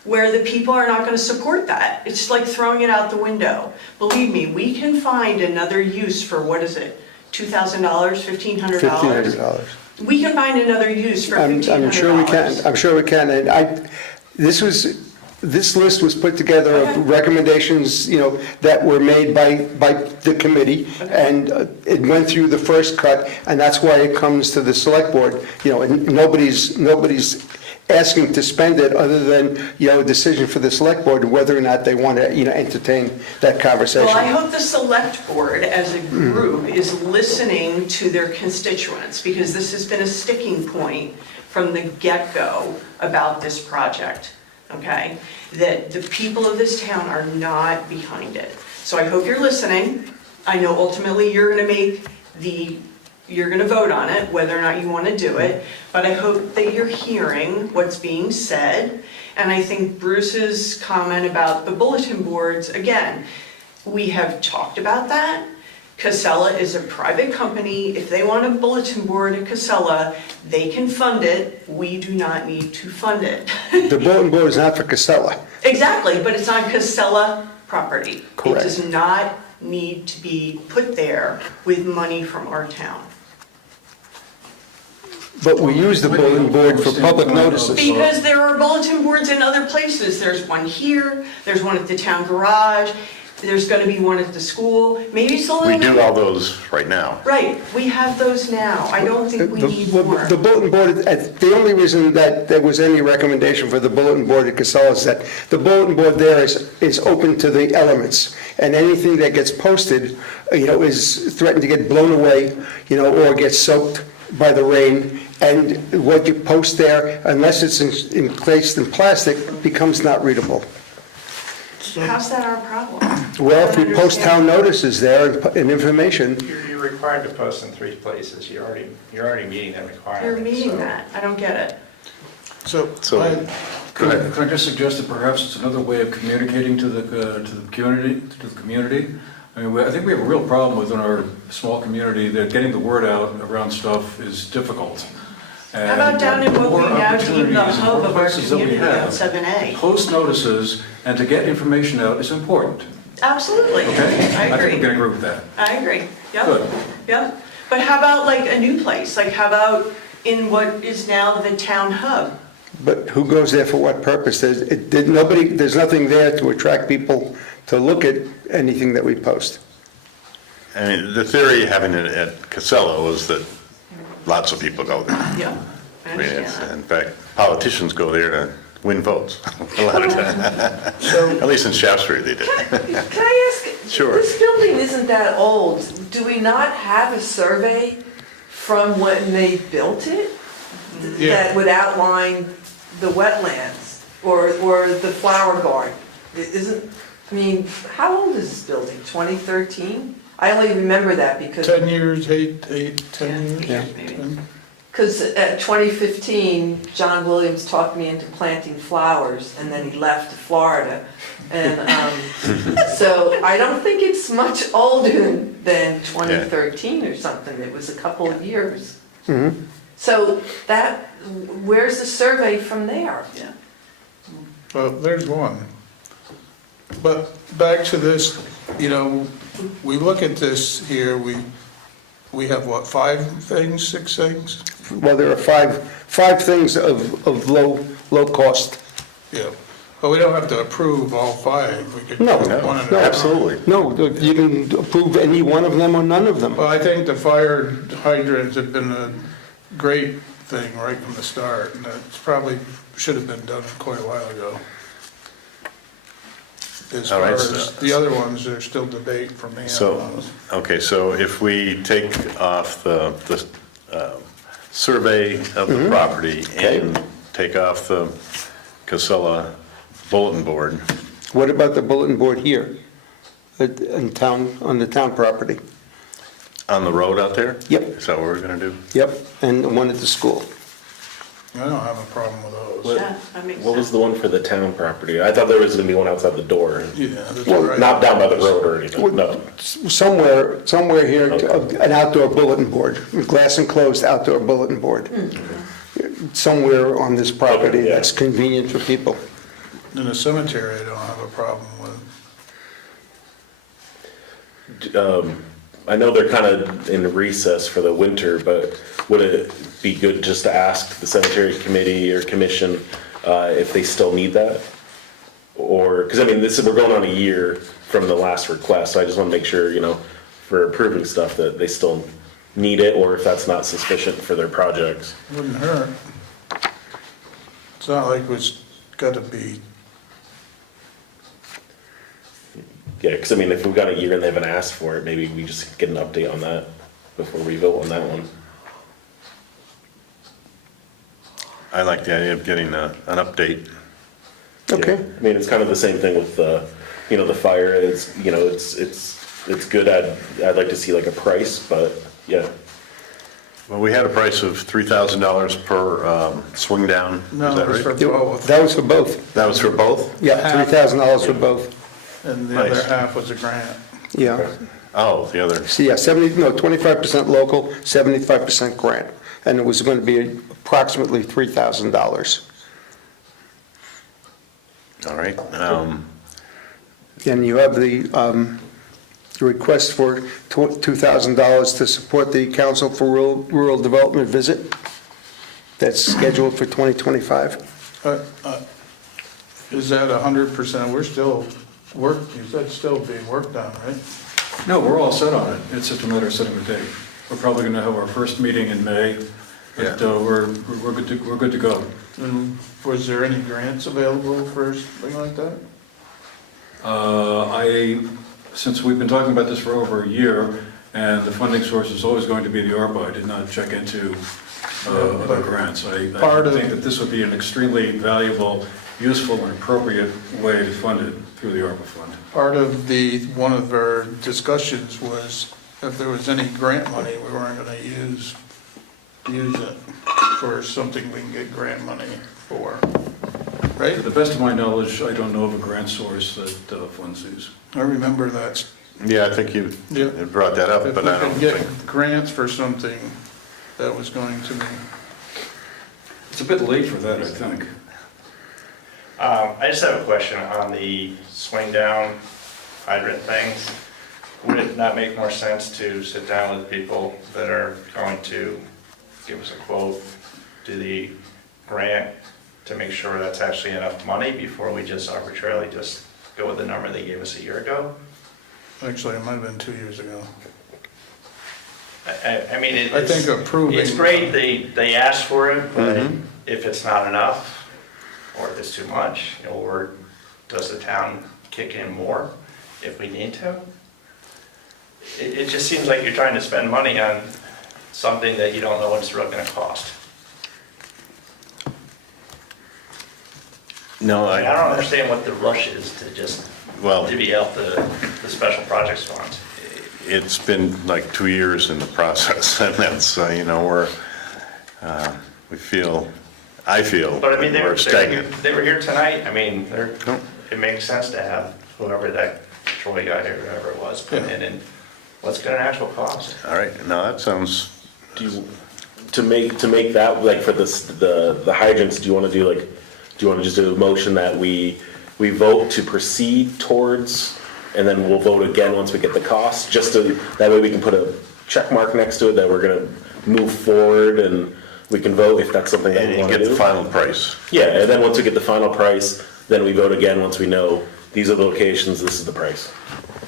where the people are not going to support that. It's like throwing it out the window. Believe me, we can find another use for, what is it, $2,000, $1,500? $1,500. We can find another use for $1,500. I'm sure we can, I'm sure we can, and this list was put together of recommendations, that were made by the committee, and it went through the first cut, and that's why it comes to the select board, and nobody's asking to spend it other than, a decision for the select board whether or not they want to, entertain that conversation. Well, I hope the select board as a group is listening to their constituents, because this has been a sticking point from the get-go about this project, okay? That the people of this town are not behind it. So I hope you're listening. I know ultimately you're gonna vote on it, whether or not you want to do it, but I hope that you're hearing what's being said. And I think Bruce's comment about the bulletin boards, again, we have talked about that. Casella is a private company. If they want a bulletin board at Casella, they can fund it. We do not need to fund it. The bulletin board is not for Casella. Exactly, but it's on Casella property. Correct. It does not need to be put there with money from our town. But we use the bulletin board for public notices. Because there are bulletin boards in other places. There's one here, there's one at the town garage, there's gonna be one at the school. Maybe it's a little. We do all those right now. Right, we have those now. I don't think we need more. The bulletin board, the only reason that there was any recommendation for the bulletin board at Casella is that the bulletin board there is open to the elements. And anything that gets posted, is threatened to get blown away, or get soaked by the rain. And what you post there, unless it's encased in plastic, becomes not readable. How's that our problem? Well, if we post town notices there and information, You're required to post in 3 places. You're already meeting that requirement. You're meeting so- that. I don't get it. So, So- Can I just suggest that perhaps it's another way of communicating to the community? I mean, I think we have a real problem within our small community that getting the word out around stuff is difficult. How about down in what we now deem the hub of our community on have, 7A? post notices and to get information out is important, Absolutely. okay? I I think we agree. can agree with that. I agree. Yep. Good. Yep. But how about like a new place? Like how about in what is now the town hub? but who goes there for what purpose? There's nothing there to attract people to look at anything that we post. I mean, the theory of having it at Casella was that lots of people go there. Yeah, I I mean, understand that. in fact, politicians go there to win votes, a lot of times. At least in Shaftesbury, they did. Can I ask? Sure. This building isn't that old. Do we not have a survey from when they built it? Yeah. That would outline the wetlands or the flower garden? How old is this building? 2013? I only remember that because. 10 years, 10 years? Yeah. Because at 2015, John Williams talked me into planting flowers, and then he left to Florida. And so I don't think it's much older than 2013 or something. It was a couple of years. Mhm. So where's the survey from there? Yeah. Well, there's one. But back to this, we look at this here, we have what, 5 things, 6 things? Well, there are five things of low cost. Yeah. But we don't have to approve all 5. We could No, do one at a time. Absolutely. No, you can approve any one of them or none of them. Well, I think the fire hydrants have been a great thing right from the start, and that's probably should have been done quite a while ago. As All far right, as the other ones, there's still debate for me on So, those. okay, so if we take off the survey of the property and take off the Casella bulletin board, What about the bulletin board here on the town property? on the road out there? Yep. Is that what we're gonna do? Yep, and one at the school. I don't have a problem with those. What- Yeah, that makes What was sense. the one for the town property? I thought there was gonna be one outside the door, Yeah, that's Well, right. not down by the road or anything, no. Somewhere here, an outdoor bulletin board, glass enclosed outdoor bulletin board. Somewhere on this property Okay, yeah. that's convenient for people. In the cemetery, I don't have a problem with. I know they're kind of in recess for the winter, but would it be good just to ask the cemetery committee or commission if they still need that? Or, because I mean, we're going on a year from the last request, so I just want to make sure, for approving stuff, that they still need it, or if that's not sufficient for their projects. Wouldn't hurt. It's not like it's gotta be, Yeah, because I mean, if we've got a year and they haven't asked for it, maybe we just get an update on that before we vote on that one. I like the idea of getting an update. Okay. Yeah. I mean, it's kind of the same thing with the fire. It's good. I'd like to see like a price, but yeah. Well, we had a price of $3,000 per swing down. no, Is that it's for right? both, That was for both. That was for both? Yeah, $3,000 for both. and the other Nice. half was a grant. Yeah. Oh, the other, So, yeah, 25% local, 75% grant. And it was going to be approximately $3,000. all right. And you have the request for $2,000 to support the Council for Rural Development visit that's scheduled for 2025. Is that 100%? We're still you said still being worked on, right? No, we're all set on it. It's just a matter of setting the date. We're probably going to have our first meeting in May, but we're good to go. And was there any grants available for something like that? Since we've been talking about this for over a year, and the funding source is always going to be the ARPA, I did not check into other grants. I think that this would be an extremely valuable, useful, and appropriate way to fund it through the ARPA fund. Part of one of our discussions was if there was any grant money, we weren't gonna use it for something we can get grant money for, right? To the best of my knowledge, I don't know of a grant source that funds these. I remember that. Yeah, I think you Yeah. brought that up, If but we I don't could get think, grants for something, that was going to be, It's a bit late for that, I think. I just have a question on the swing down hydrant things. Would it not make more sense to sit down with people that are going to give us a quote, do the grant, to make sure that's actually enough money before we just arbitrarily just go with the number they gave us a year ago? actually, it might have been 2 years ago. I mean, I think approving. it's great they asked for it, but Mhm. if it's not enough, or if it's too much, or does the town kick in more if we need to? It just seems like you're trying to spend money on something that you don't know what it's really gonna cost. no, I mean, I don't understand what the rush is to just well, divvy out the special projects funds. it's been like 2 years in the process, and that's, I feel But I mean, we're stagnant. they were here tonight, I mean, No. it makes sense to have whoever that Troy guy or whoever it was put in, and what's gonna actual cost? All right, no, that sounds, To make that, like for the hydrants, do you want to just do a motion that we vote to proceed towards, and then we'll vote again once we get the cost, that way we can put a check mark next to it that we're gonna move forward, and we can vote if that's something that and we you want to get do. the final price. Yeah, and then once we get the final price, then we vote again once we know these are the locations, this is the price.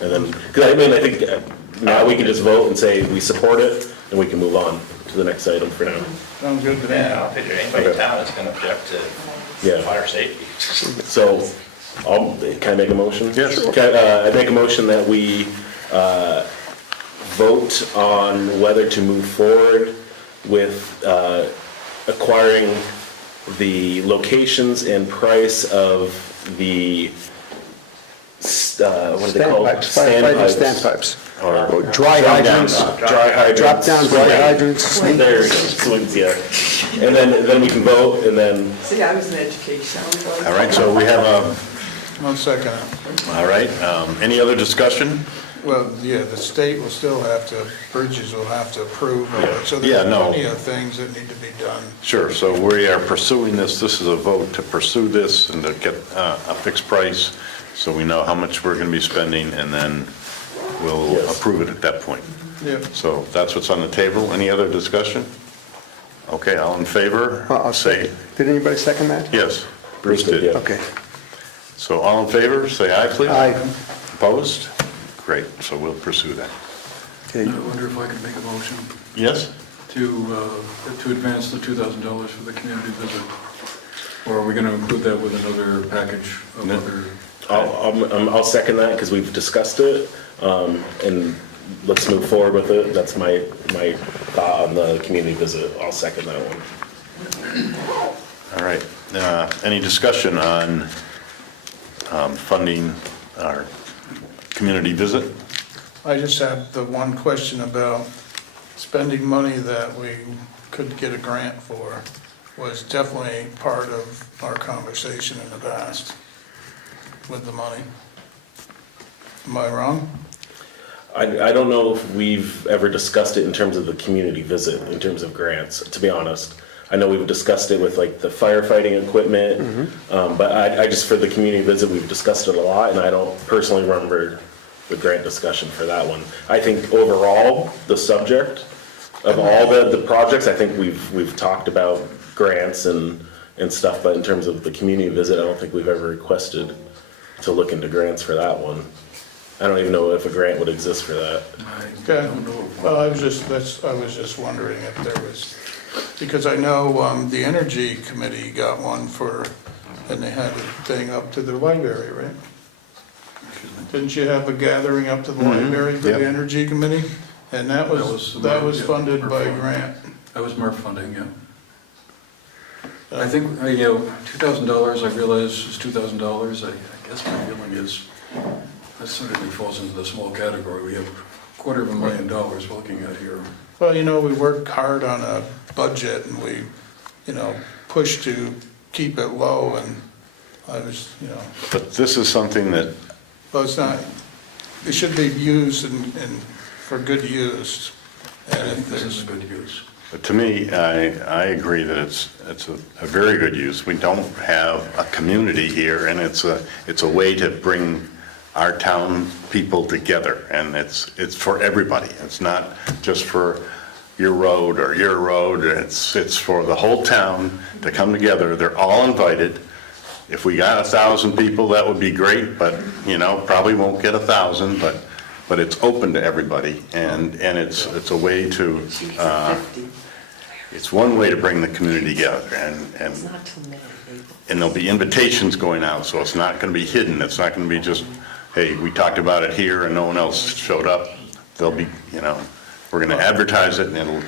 And then, because I mean, I think now we can just vote and say we support it, and we can move on to the next item for now. Sounds good to me. Yeah, I don't think there's anybody in Okay. town that's gonna object to Yeah. fire safety. So, can I make a motion? Yes. I make a motion that we vote on whether to move forward with acquiring the locations and price of the, what are they called? Firefighter standpipes. Or Dry hydrants. Dry hydrants. Drop down dry hydrants. There, swings, yeah. and then we can vote, and then, See, I was in education. All right, so we have a, 1 second. all right, any other discussion? Well, yeah, the state will still have to, Bridges will have to approve of it, so Yeah, there's no. plenty of things that need to be done. Sure, so we are pursuing this is a vote to pursue this and to get a fixed price, so we know how much we're gonna be spending, and then we'll Yes. approve it at that point. Yeah. So that's what's on the table. Any other discussion? Okay, all in favor? I'll Say second. Did anybody second that? yes. Bruce Bruce did, did. yeah. Okay. So all in favor, say aye, please. Aye. Opposed? Great, so we'll pursue that. Okay. I wonder if I could make a motion Yes? to advance the $2,000 for the community visit? Or are we going to include that with another package of No. other? I'll second that, because we've discussed it, and let's move forward with it. That's my thought on the community visit. I'll second that one. All right. Any discussion on funding our community visit? I just have the one question about spending money that we could get a grant for was definitely part of our conversation in the past with the money. Am I wrong? I don't know if we've ever discussed it in terms of the community visit, in terms of grants, to be honest. I know we've discussed it with like the firefighting equipment, but I just, for the community visit, we've discussed it a lot, and I don't personally remember the grant discussion for that one. I think overall, the subject of all the projects, I think we've talked about grants and stuff, but in terms of the community visit, I don't think we've ever requested to look into grants for that one. I don't even know if a grant would exist for that. I Okay, don't know. well, I was just wondering if there was, because I know the Energy Committee got one for, and they had a thing up to the library, right? Didn't you have a gathering up to the library for the Yep. Energy Committee? And that was yeah, funded by Murph grant. That was MRF funding, yeah. I think, $2,000, I realize is $2,000. I guess my feeling is that certainly falls into the small category. We have $250,000 we're looking at here. Well, we work hard on a budget and we, push to keep it low and I was, But this is something that, well, it's not, it should be used and for good use. And if This is there's, a good use. to me, I agree that it's a very good use. We don't have a community here, and it's a way to bring our town people together, and it's for everybody. It's not just for your road or your road, it's for the whole town to come together. They're all invited. If we got 1,000 people, that would be great, but, probably won't get 1,000, but it's open to everybody, and it's a way to, it's one way to bring the community together, and Not too many people. and there'll be invitations going out, so it's not gonna be hidden, it's not gonna be just, hey, we talked about it here and no one else showed up. There'll be, we're gonna advertise it, and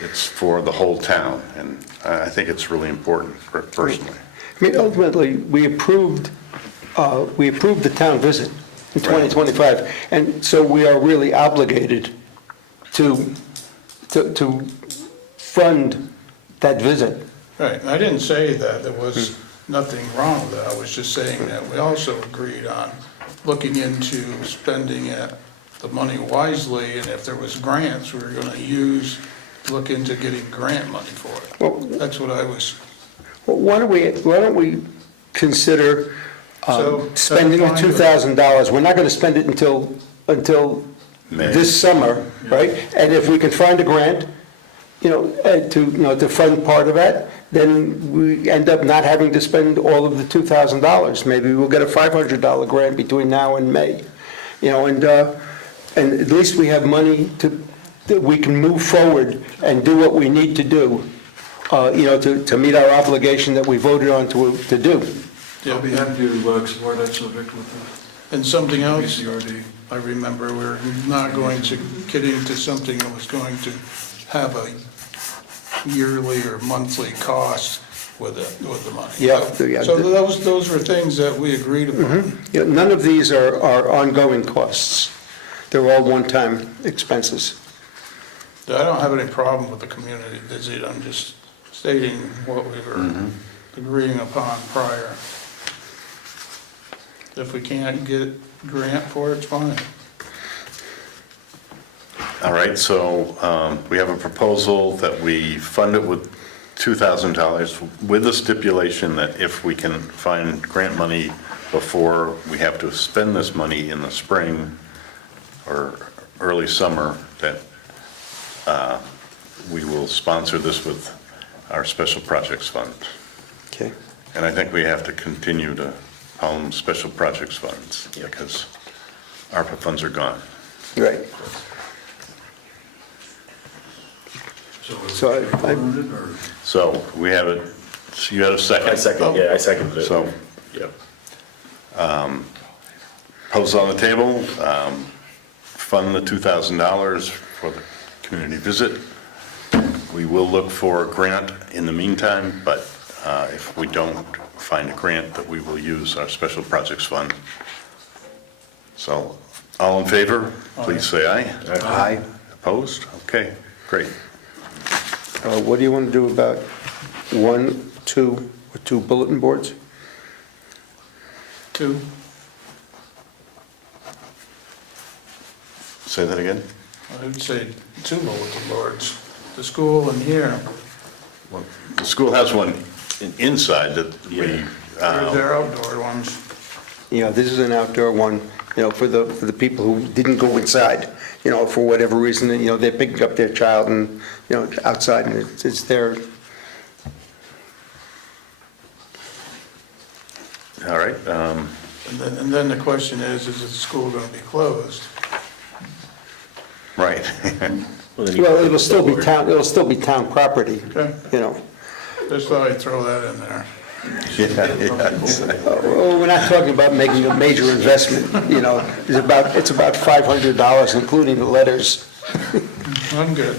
it's for the whole town, and I think it's really important, personally. I mean, ultimately, we approved the town visit in 2025, and so we are really obligated to fund that visit. right, and I didn't say that there was nothing wrong with it. I was just saying that we also agreed on looking into spending the money wisely, and if there was grants, we were gonna look into getting grant money for it. Well, That's what I was, Well, why don't we consider So, spending the that's fine. $2,000? We're not going to spend it until May. this summer, right? And if we can find a grant, to fund part of that, then we end up not having to spend all of the $2,000. Maybe we'll get a $500 grant between now and May, and at least we have money that we can move forward and do what we need to do, to meet our obligation that we voted on to do. I'll be happy to explore that subject with and something the else, BCRD. I remember we're not going to get into something that was going to have a yearly or monthly cost with the money. Yeah. So those were things that we agreed upon. Yeah, none of these are ongoing costs. They're all one-time expenses. I don't have any problem with the community visit, I'm just stating what we were agreeing upon prior. If we can't get grant for it, it's fine. All right, so we have a proposal that we fund it with $2,000 with the stipulation that if we can find grant money before we have to spend this money in the spring or early summer, that we will sponsor this with our special projects fund. Okay. And I think we have to continue to call them special projects funds because ARPA funds are gone. Right. So I- So we have it, so you had a second? I seconded it. So, Yeah. proposal on the table, fund the $2,000 for the community visit. We will look for a grant in the meantime, but if we don't find a grant, that we will use our special projects fund. So, all in favor, please say aye. Aye. Opposed? Okay, great. What do you want to do about 1, 2, or 2 bulletin boards? 2, Say that again? I would say 2 bulletin boards, the school and here. Well, the school has one inside that we, They're outdoor ones. You know, this is an outdoor one, you know, for the people who didn't go inside, you know, for whatever reason, you know, they're picking up their child and, you know, outside, and it's their, all right. And then the question is the school going to be closed? Right. Well, then you- well, it'll still be town property, Okay, you know. just thought I'd throw that in there. Well, we're not talking about making a major investment, you know, it's about $500, including the letters. I'm good.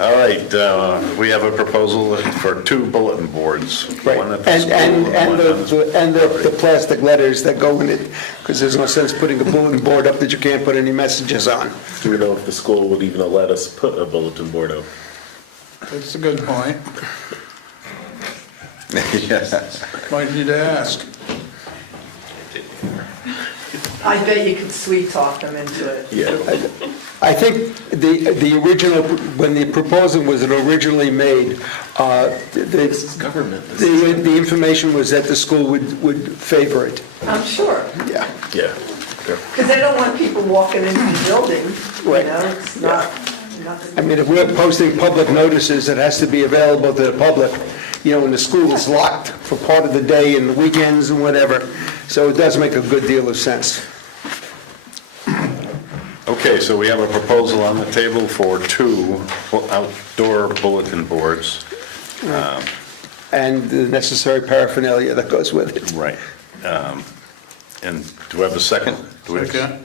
All right, we have a proposal for 2 bulletin boards. Right, One at the and, school and, one and at the, and the plastic letters that go in it, because there's no sense putting a bulletin board up that you can't put any messages on. Do we know if the school would even let us put a bulletin board up? That's a good point. Yeah. Might need to ask. I bet you could sweet talk them into it. Yeah. I think the original, when the proposal was originally made, This is government. the information was that the school would favor it. I'm sure, Yeah. Yeah. because they don't want people walking into the building, you Right. know, it's not. I mean, if we're posting public notices, it has to be available to the public, you know, and the school is locked for part of the day and the weekends and whatever. So it does make a good deal of sense. Okay, so we have a proposal on the table for 2 outdoor bulletin boards. And the necessary paraphernalia that goes with it. Right. And do we have a second? Do we have- Okay.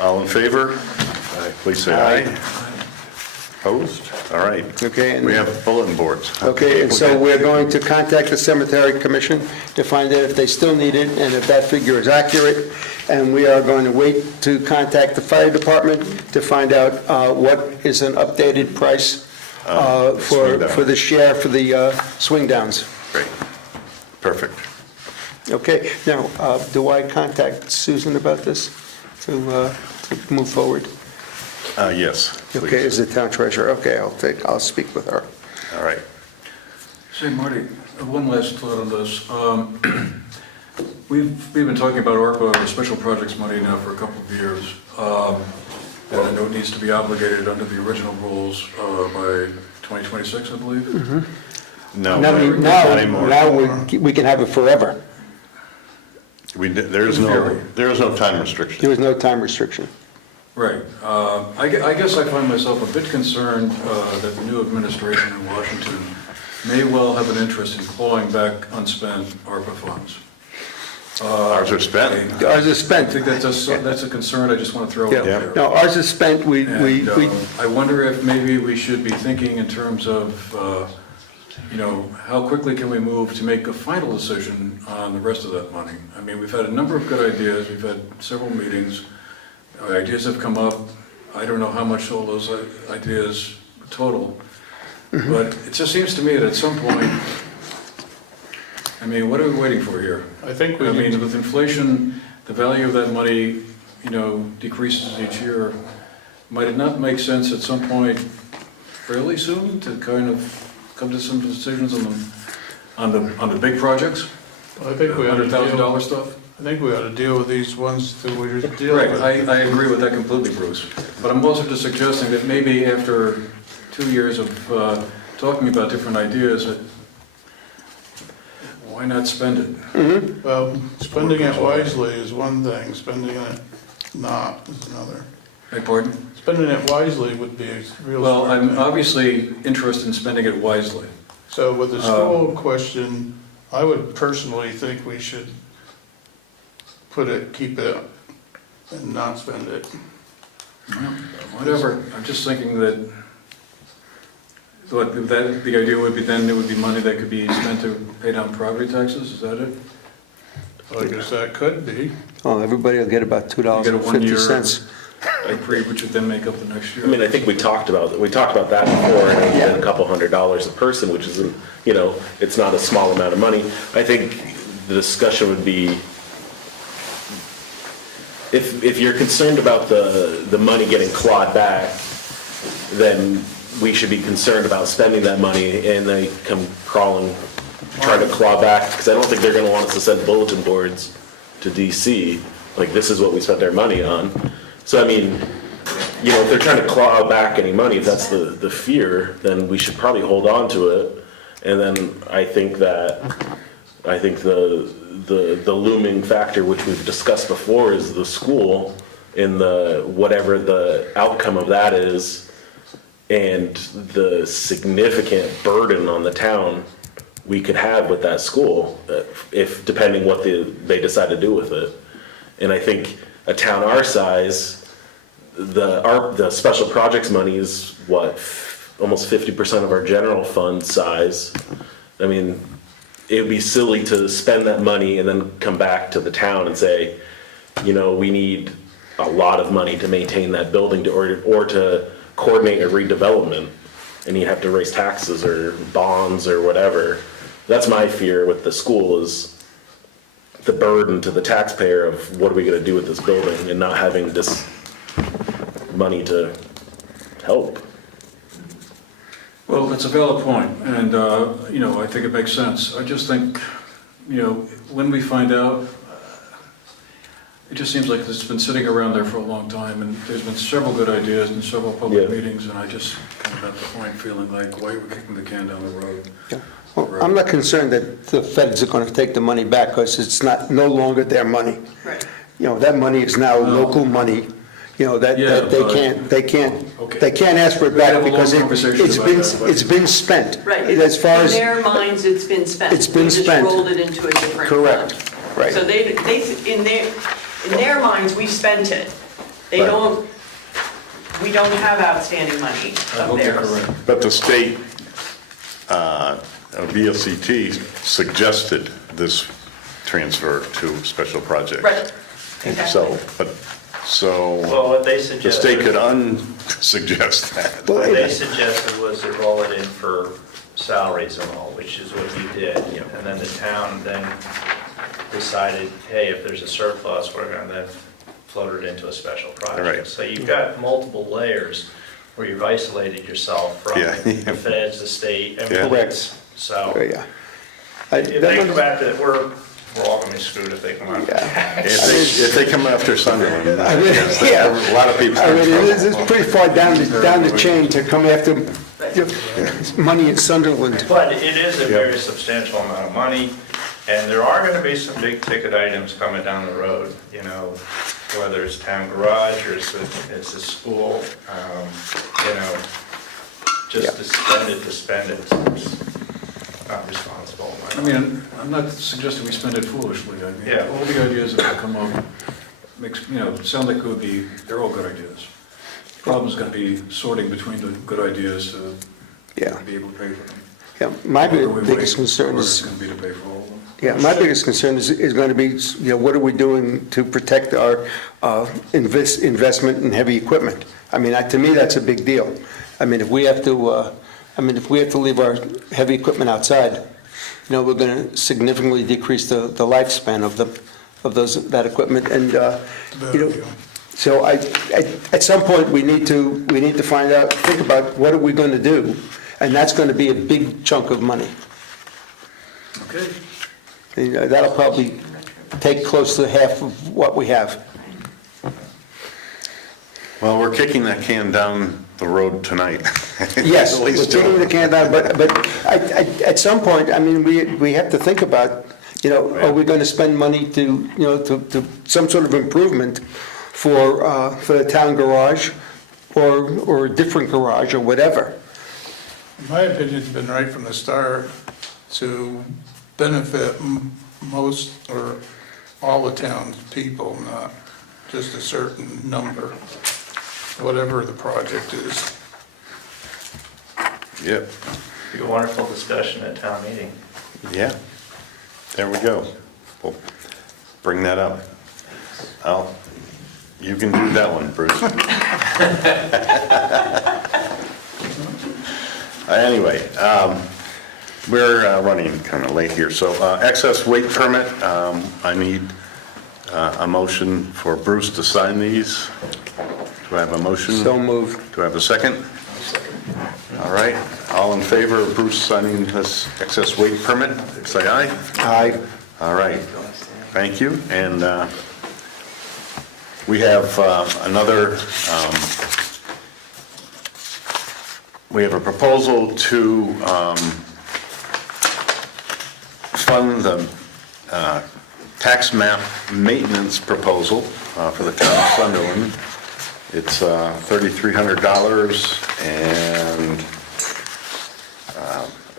All in favor? Please say aye. Opposed? All right. Okay, and- We have bulletin boards. Okay, and so we're going to contact the Cemetery Commission to find out if they still need it and if that figure is accurate. And we are going to wait to contact the fire department to find out what is an updated price swing down. for the share for the swing downs. Great. Perfect. Okay, now, do I contact Susan about this to move forward? Yes, Okay, please. as the town treasurer, okay, I'll speak with her. All right. Say, Marty, one last thought on this. We've been talking about ARPA, or special projects money, now for a couple of years. And I know it needs to be obligated under the original rules by 2026, I believe. No, Now, not anymore. we can have it forever. There is no time restriction. There was no time restriction. Right. I guess I find myself a bit concerned that the new administration in Washington may well have an interest in clawing back unspent ARPA funds. Ours are spent. Ours is I spent. think that's a concern I just want to throw out Yeah, there. no, ours is spent, And, I wonder if maybe we should be thinking in terms of, how quickly can we move to make a final decision on the rest of that money? I mean, we've had a number of good ideas, we've had seveel meetings, ideas have come up, I don't know how much all those ideas total, but it just seems to me that at some point, I mean, what are we waiting for here? I think we I need mean, to, with inflation, the value of that money, decreases each year. Might it not make sense at some point fairly soon to kind of come to some decisions on the big projects? I think we ought to $100,000 deal, stuff? I think we ought to deal with these ones that we're dealing Right, with. I agree with that completely, Bruce. But I'm also just suggesting that maybe after 2 years of talking about different ideas, why not spend it? Well, spending it wisely is one thing, spending it not is another. Beg pardon? Spending it wisely would be a real Well, smart I'm thing. obviously interested in spending it wisely. So with the school question, I would personally think we should keep it and not spend it. Whatever, I'm just thinking that, the idea would be then, it would be money that could be spent to pay down property taxes, is that it? I guess that could be. Oh, everybody will get about You get a 1 year $2.50. reprieve, which would then make up the next year. I mean, I think we talked about that before, and it's been a couple $100s a person, which isn't, it's not a small amount of money. I think the discussion would be, if you're concerned about the money getting clawed back, then we should be concerned about spending that money and they come crawling, trying to claw back, because I don't think they're gonna want us to send bulletin boards to DC, like, this is what we spent our money on. So, I mean, if they're trying to claw back any money, if that's the fear, then we should probably hold on to it. And then I think the looming factor, which we've discussed before, is the school in whatever the outcome of that is, and the significant burden on the town we could have with that school, if depending what they decide to do with it. And I think a town our size, the special projects money is almost 50% of our general fund size. I mean, it would be silly to spend that money and then come back to the town and say, we need a lot of money to maintain that building or to coordinate a redevelopment, and you have to raise taxes or bonds or whatever. That's my fear with the school, is the burden to the taxpayer of what are we gonna do with this building and not having this money to help. Well, that's a valid point, and, I think it makes sense. I just think, when we find out, it just seems like it's been sitting around there for a long time, and there's been several good ideas and several public meetings, and I just kind of at the point feeling like, why are we kicking the can down the road? Yeah. Well, I'm not concerned that the feds are going to take the money back, because it's no longer their money. Right. That money is now local money, that they can't ask for it We had back a long because conversation about that, but- it's been spent. Right. As far In as, their minds, it's been spent. It's been We spent. just rolled it into a different correct, fund. right. So in their minds, we've spent it. They Right. we don't have outstanding money I of hope you're theirs. correct. But the state, VLCT suggested this transfer to special projects. Right. Exactly. Well, what they The suggested. state could unsuggest that. What they suggested was to roll it in for salaries and all, which is what we did. And then the town then decided, hey, if there's a surplus, we're going to then float it into a special project. Right. So you've got multiple layers where you've isolated yourself from Yeah. the feds, the state, and Yeah. police. So Yeah. if they come back to, we're all going to be screwed if they come out. Yeah. If they come after Sunderland, I mean, yes, yeah. a lot of people. I mean, it's pretty far down the chain to come after money in Sunderland. But it is a very substantial amount of money, and there are gonna be some big ticket items coming down the road, whether it's town garage or it's a school, just to spend it, it's not responsible. I mean, I'm not suggesting we spend it foolishly. I mean, Yeah. all the ideas that have come up sound like they're all good ideas. Problem's gonna be sorting between the good ideas to Yeah. be able to pay for them. Yeah, my Or we biggest wait, concern or is, it's gonna be to pay for all of them. yeah, my biggest concern is going to be, what are we doing to protect our investment in heavy equipment? I mean, to me, that's a big deal. I mean, if we have to leave our heavy equipment outside, we're going to significantly decrease the lifespan of that equipment, and, so at some point, we need to think about what are we going to do, and that's going to be a big chunk of money. Okay. That'll probably take close to half of what we have. Well, we're kicking that can down the road tonight. Yes, At we're least taking the can down, but at some point, I mean, we have to think about, are we going to spend money to some sort of improvement for the town garage or a different garage or whatever? In my opinion, it's been right from the start to benefit most or all the town's people, not just a certain number, whatever the project is. Yep, Be a wonderful discussion at town meeting. yeah, there we go. We'll bring that up. You can do that one, Bruce. Anyway, we're running kind of late here, so excess weight permit, I need a motion for Bruce to sign these. Do I have a motion? So moved. Do I have a second? All right, all in favor of Bruce signing this excess weight permit, say aye. Aye. All right, thank you, and we have we have a proposal to fund the tax map maintenance proposal for the town of Sunderland. It's $3,300, and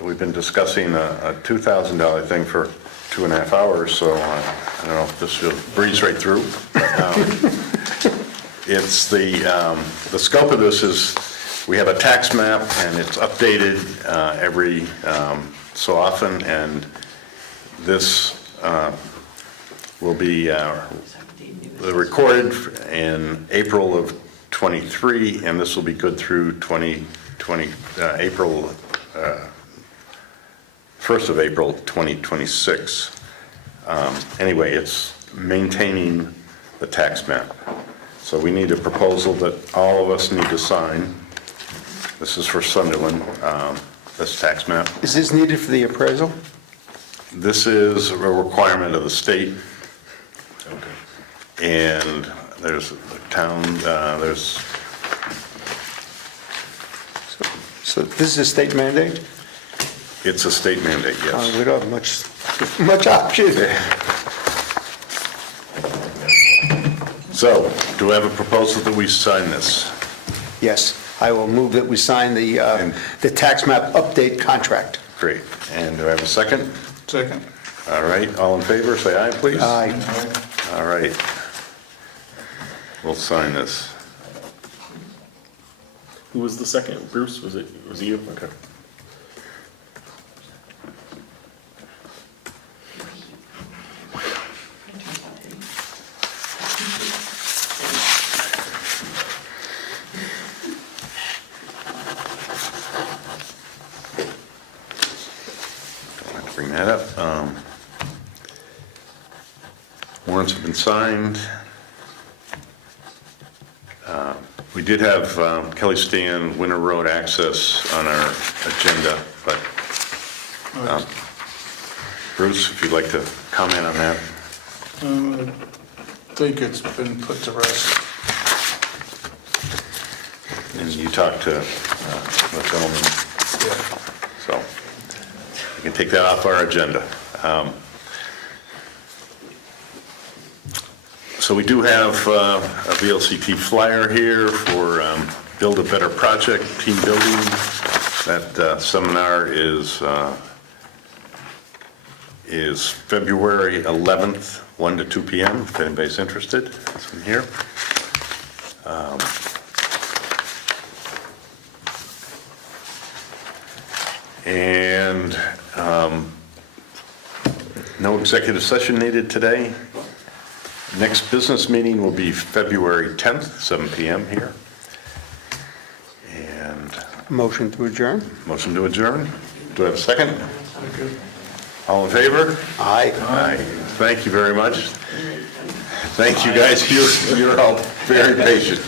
we've been discussing a $2,000 thing for 2.5 hours, so I don't know if this will breeze right through. It's the scope of this is we have a tax map, and it's updated every so often, and this will be recorded in April of '23, and this will be good through 2020, April, 1st of April 2026. Anyway, it's maintaining the tax map. So we need a proposal that all of us need to sign. This is for Sunderland, this tax map. Is this needed for the appraisal? This is a requirement of the state. And there's the town, So this is a state mandate? it's a state mandate, yes. We don't have much option. So, do I have a proposal that we sign this? Yes, I will move that we sign the tax map update contract. Great. And do I have a second? Second. All right, all in favor, say aye, please. Aye. All right. We'll sign this. Who was the second? Bruce, was it you? Okay. Don't have to bring that up. Warrants have been signed. We did have Kelly Stan Winter Road access on our agenda, but Bruce, if you'd like to comment on that. I think it's been put to rest. And you talked to the gentleman, Yeah. so we can take that off our agenda. So we do have a VLCT flyer here for Build a Better Project, team building. That seminar is February 11th, 1 to 2 p.m., if anybody's interested. It's from here. And no executive session needed today. Next business meeting will be February 10th, 7 p.m. here. Motion to adjourn? Motion to adjourn. Do I have a second? All in favor? Aye. Aye. Thank you very much. Thank you, guys. You're all very patient.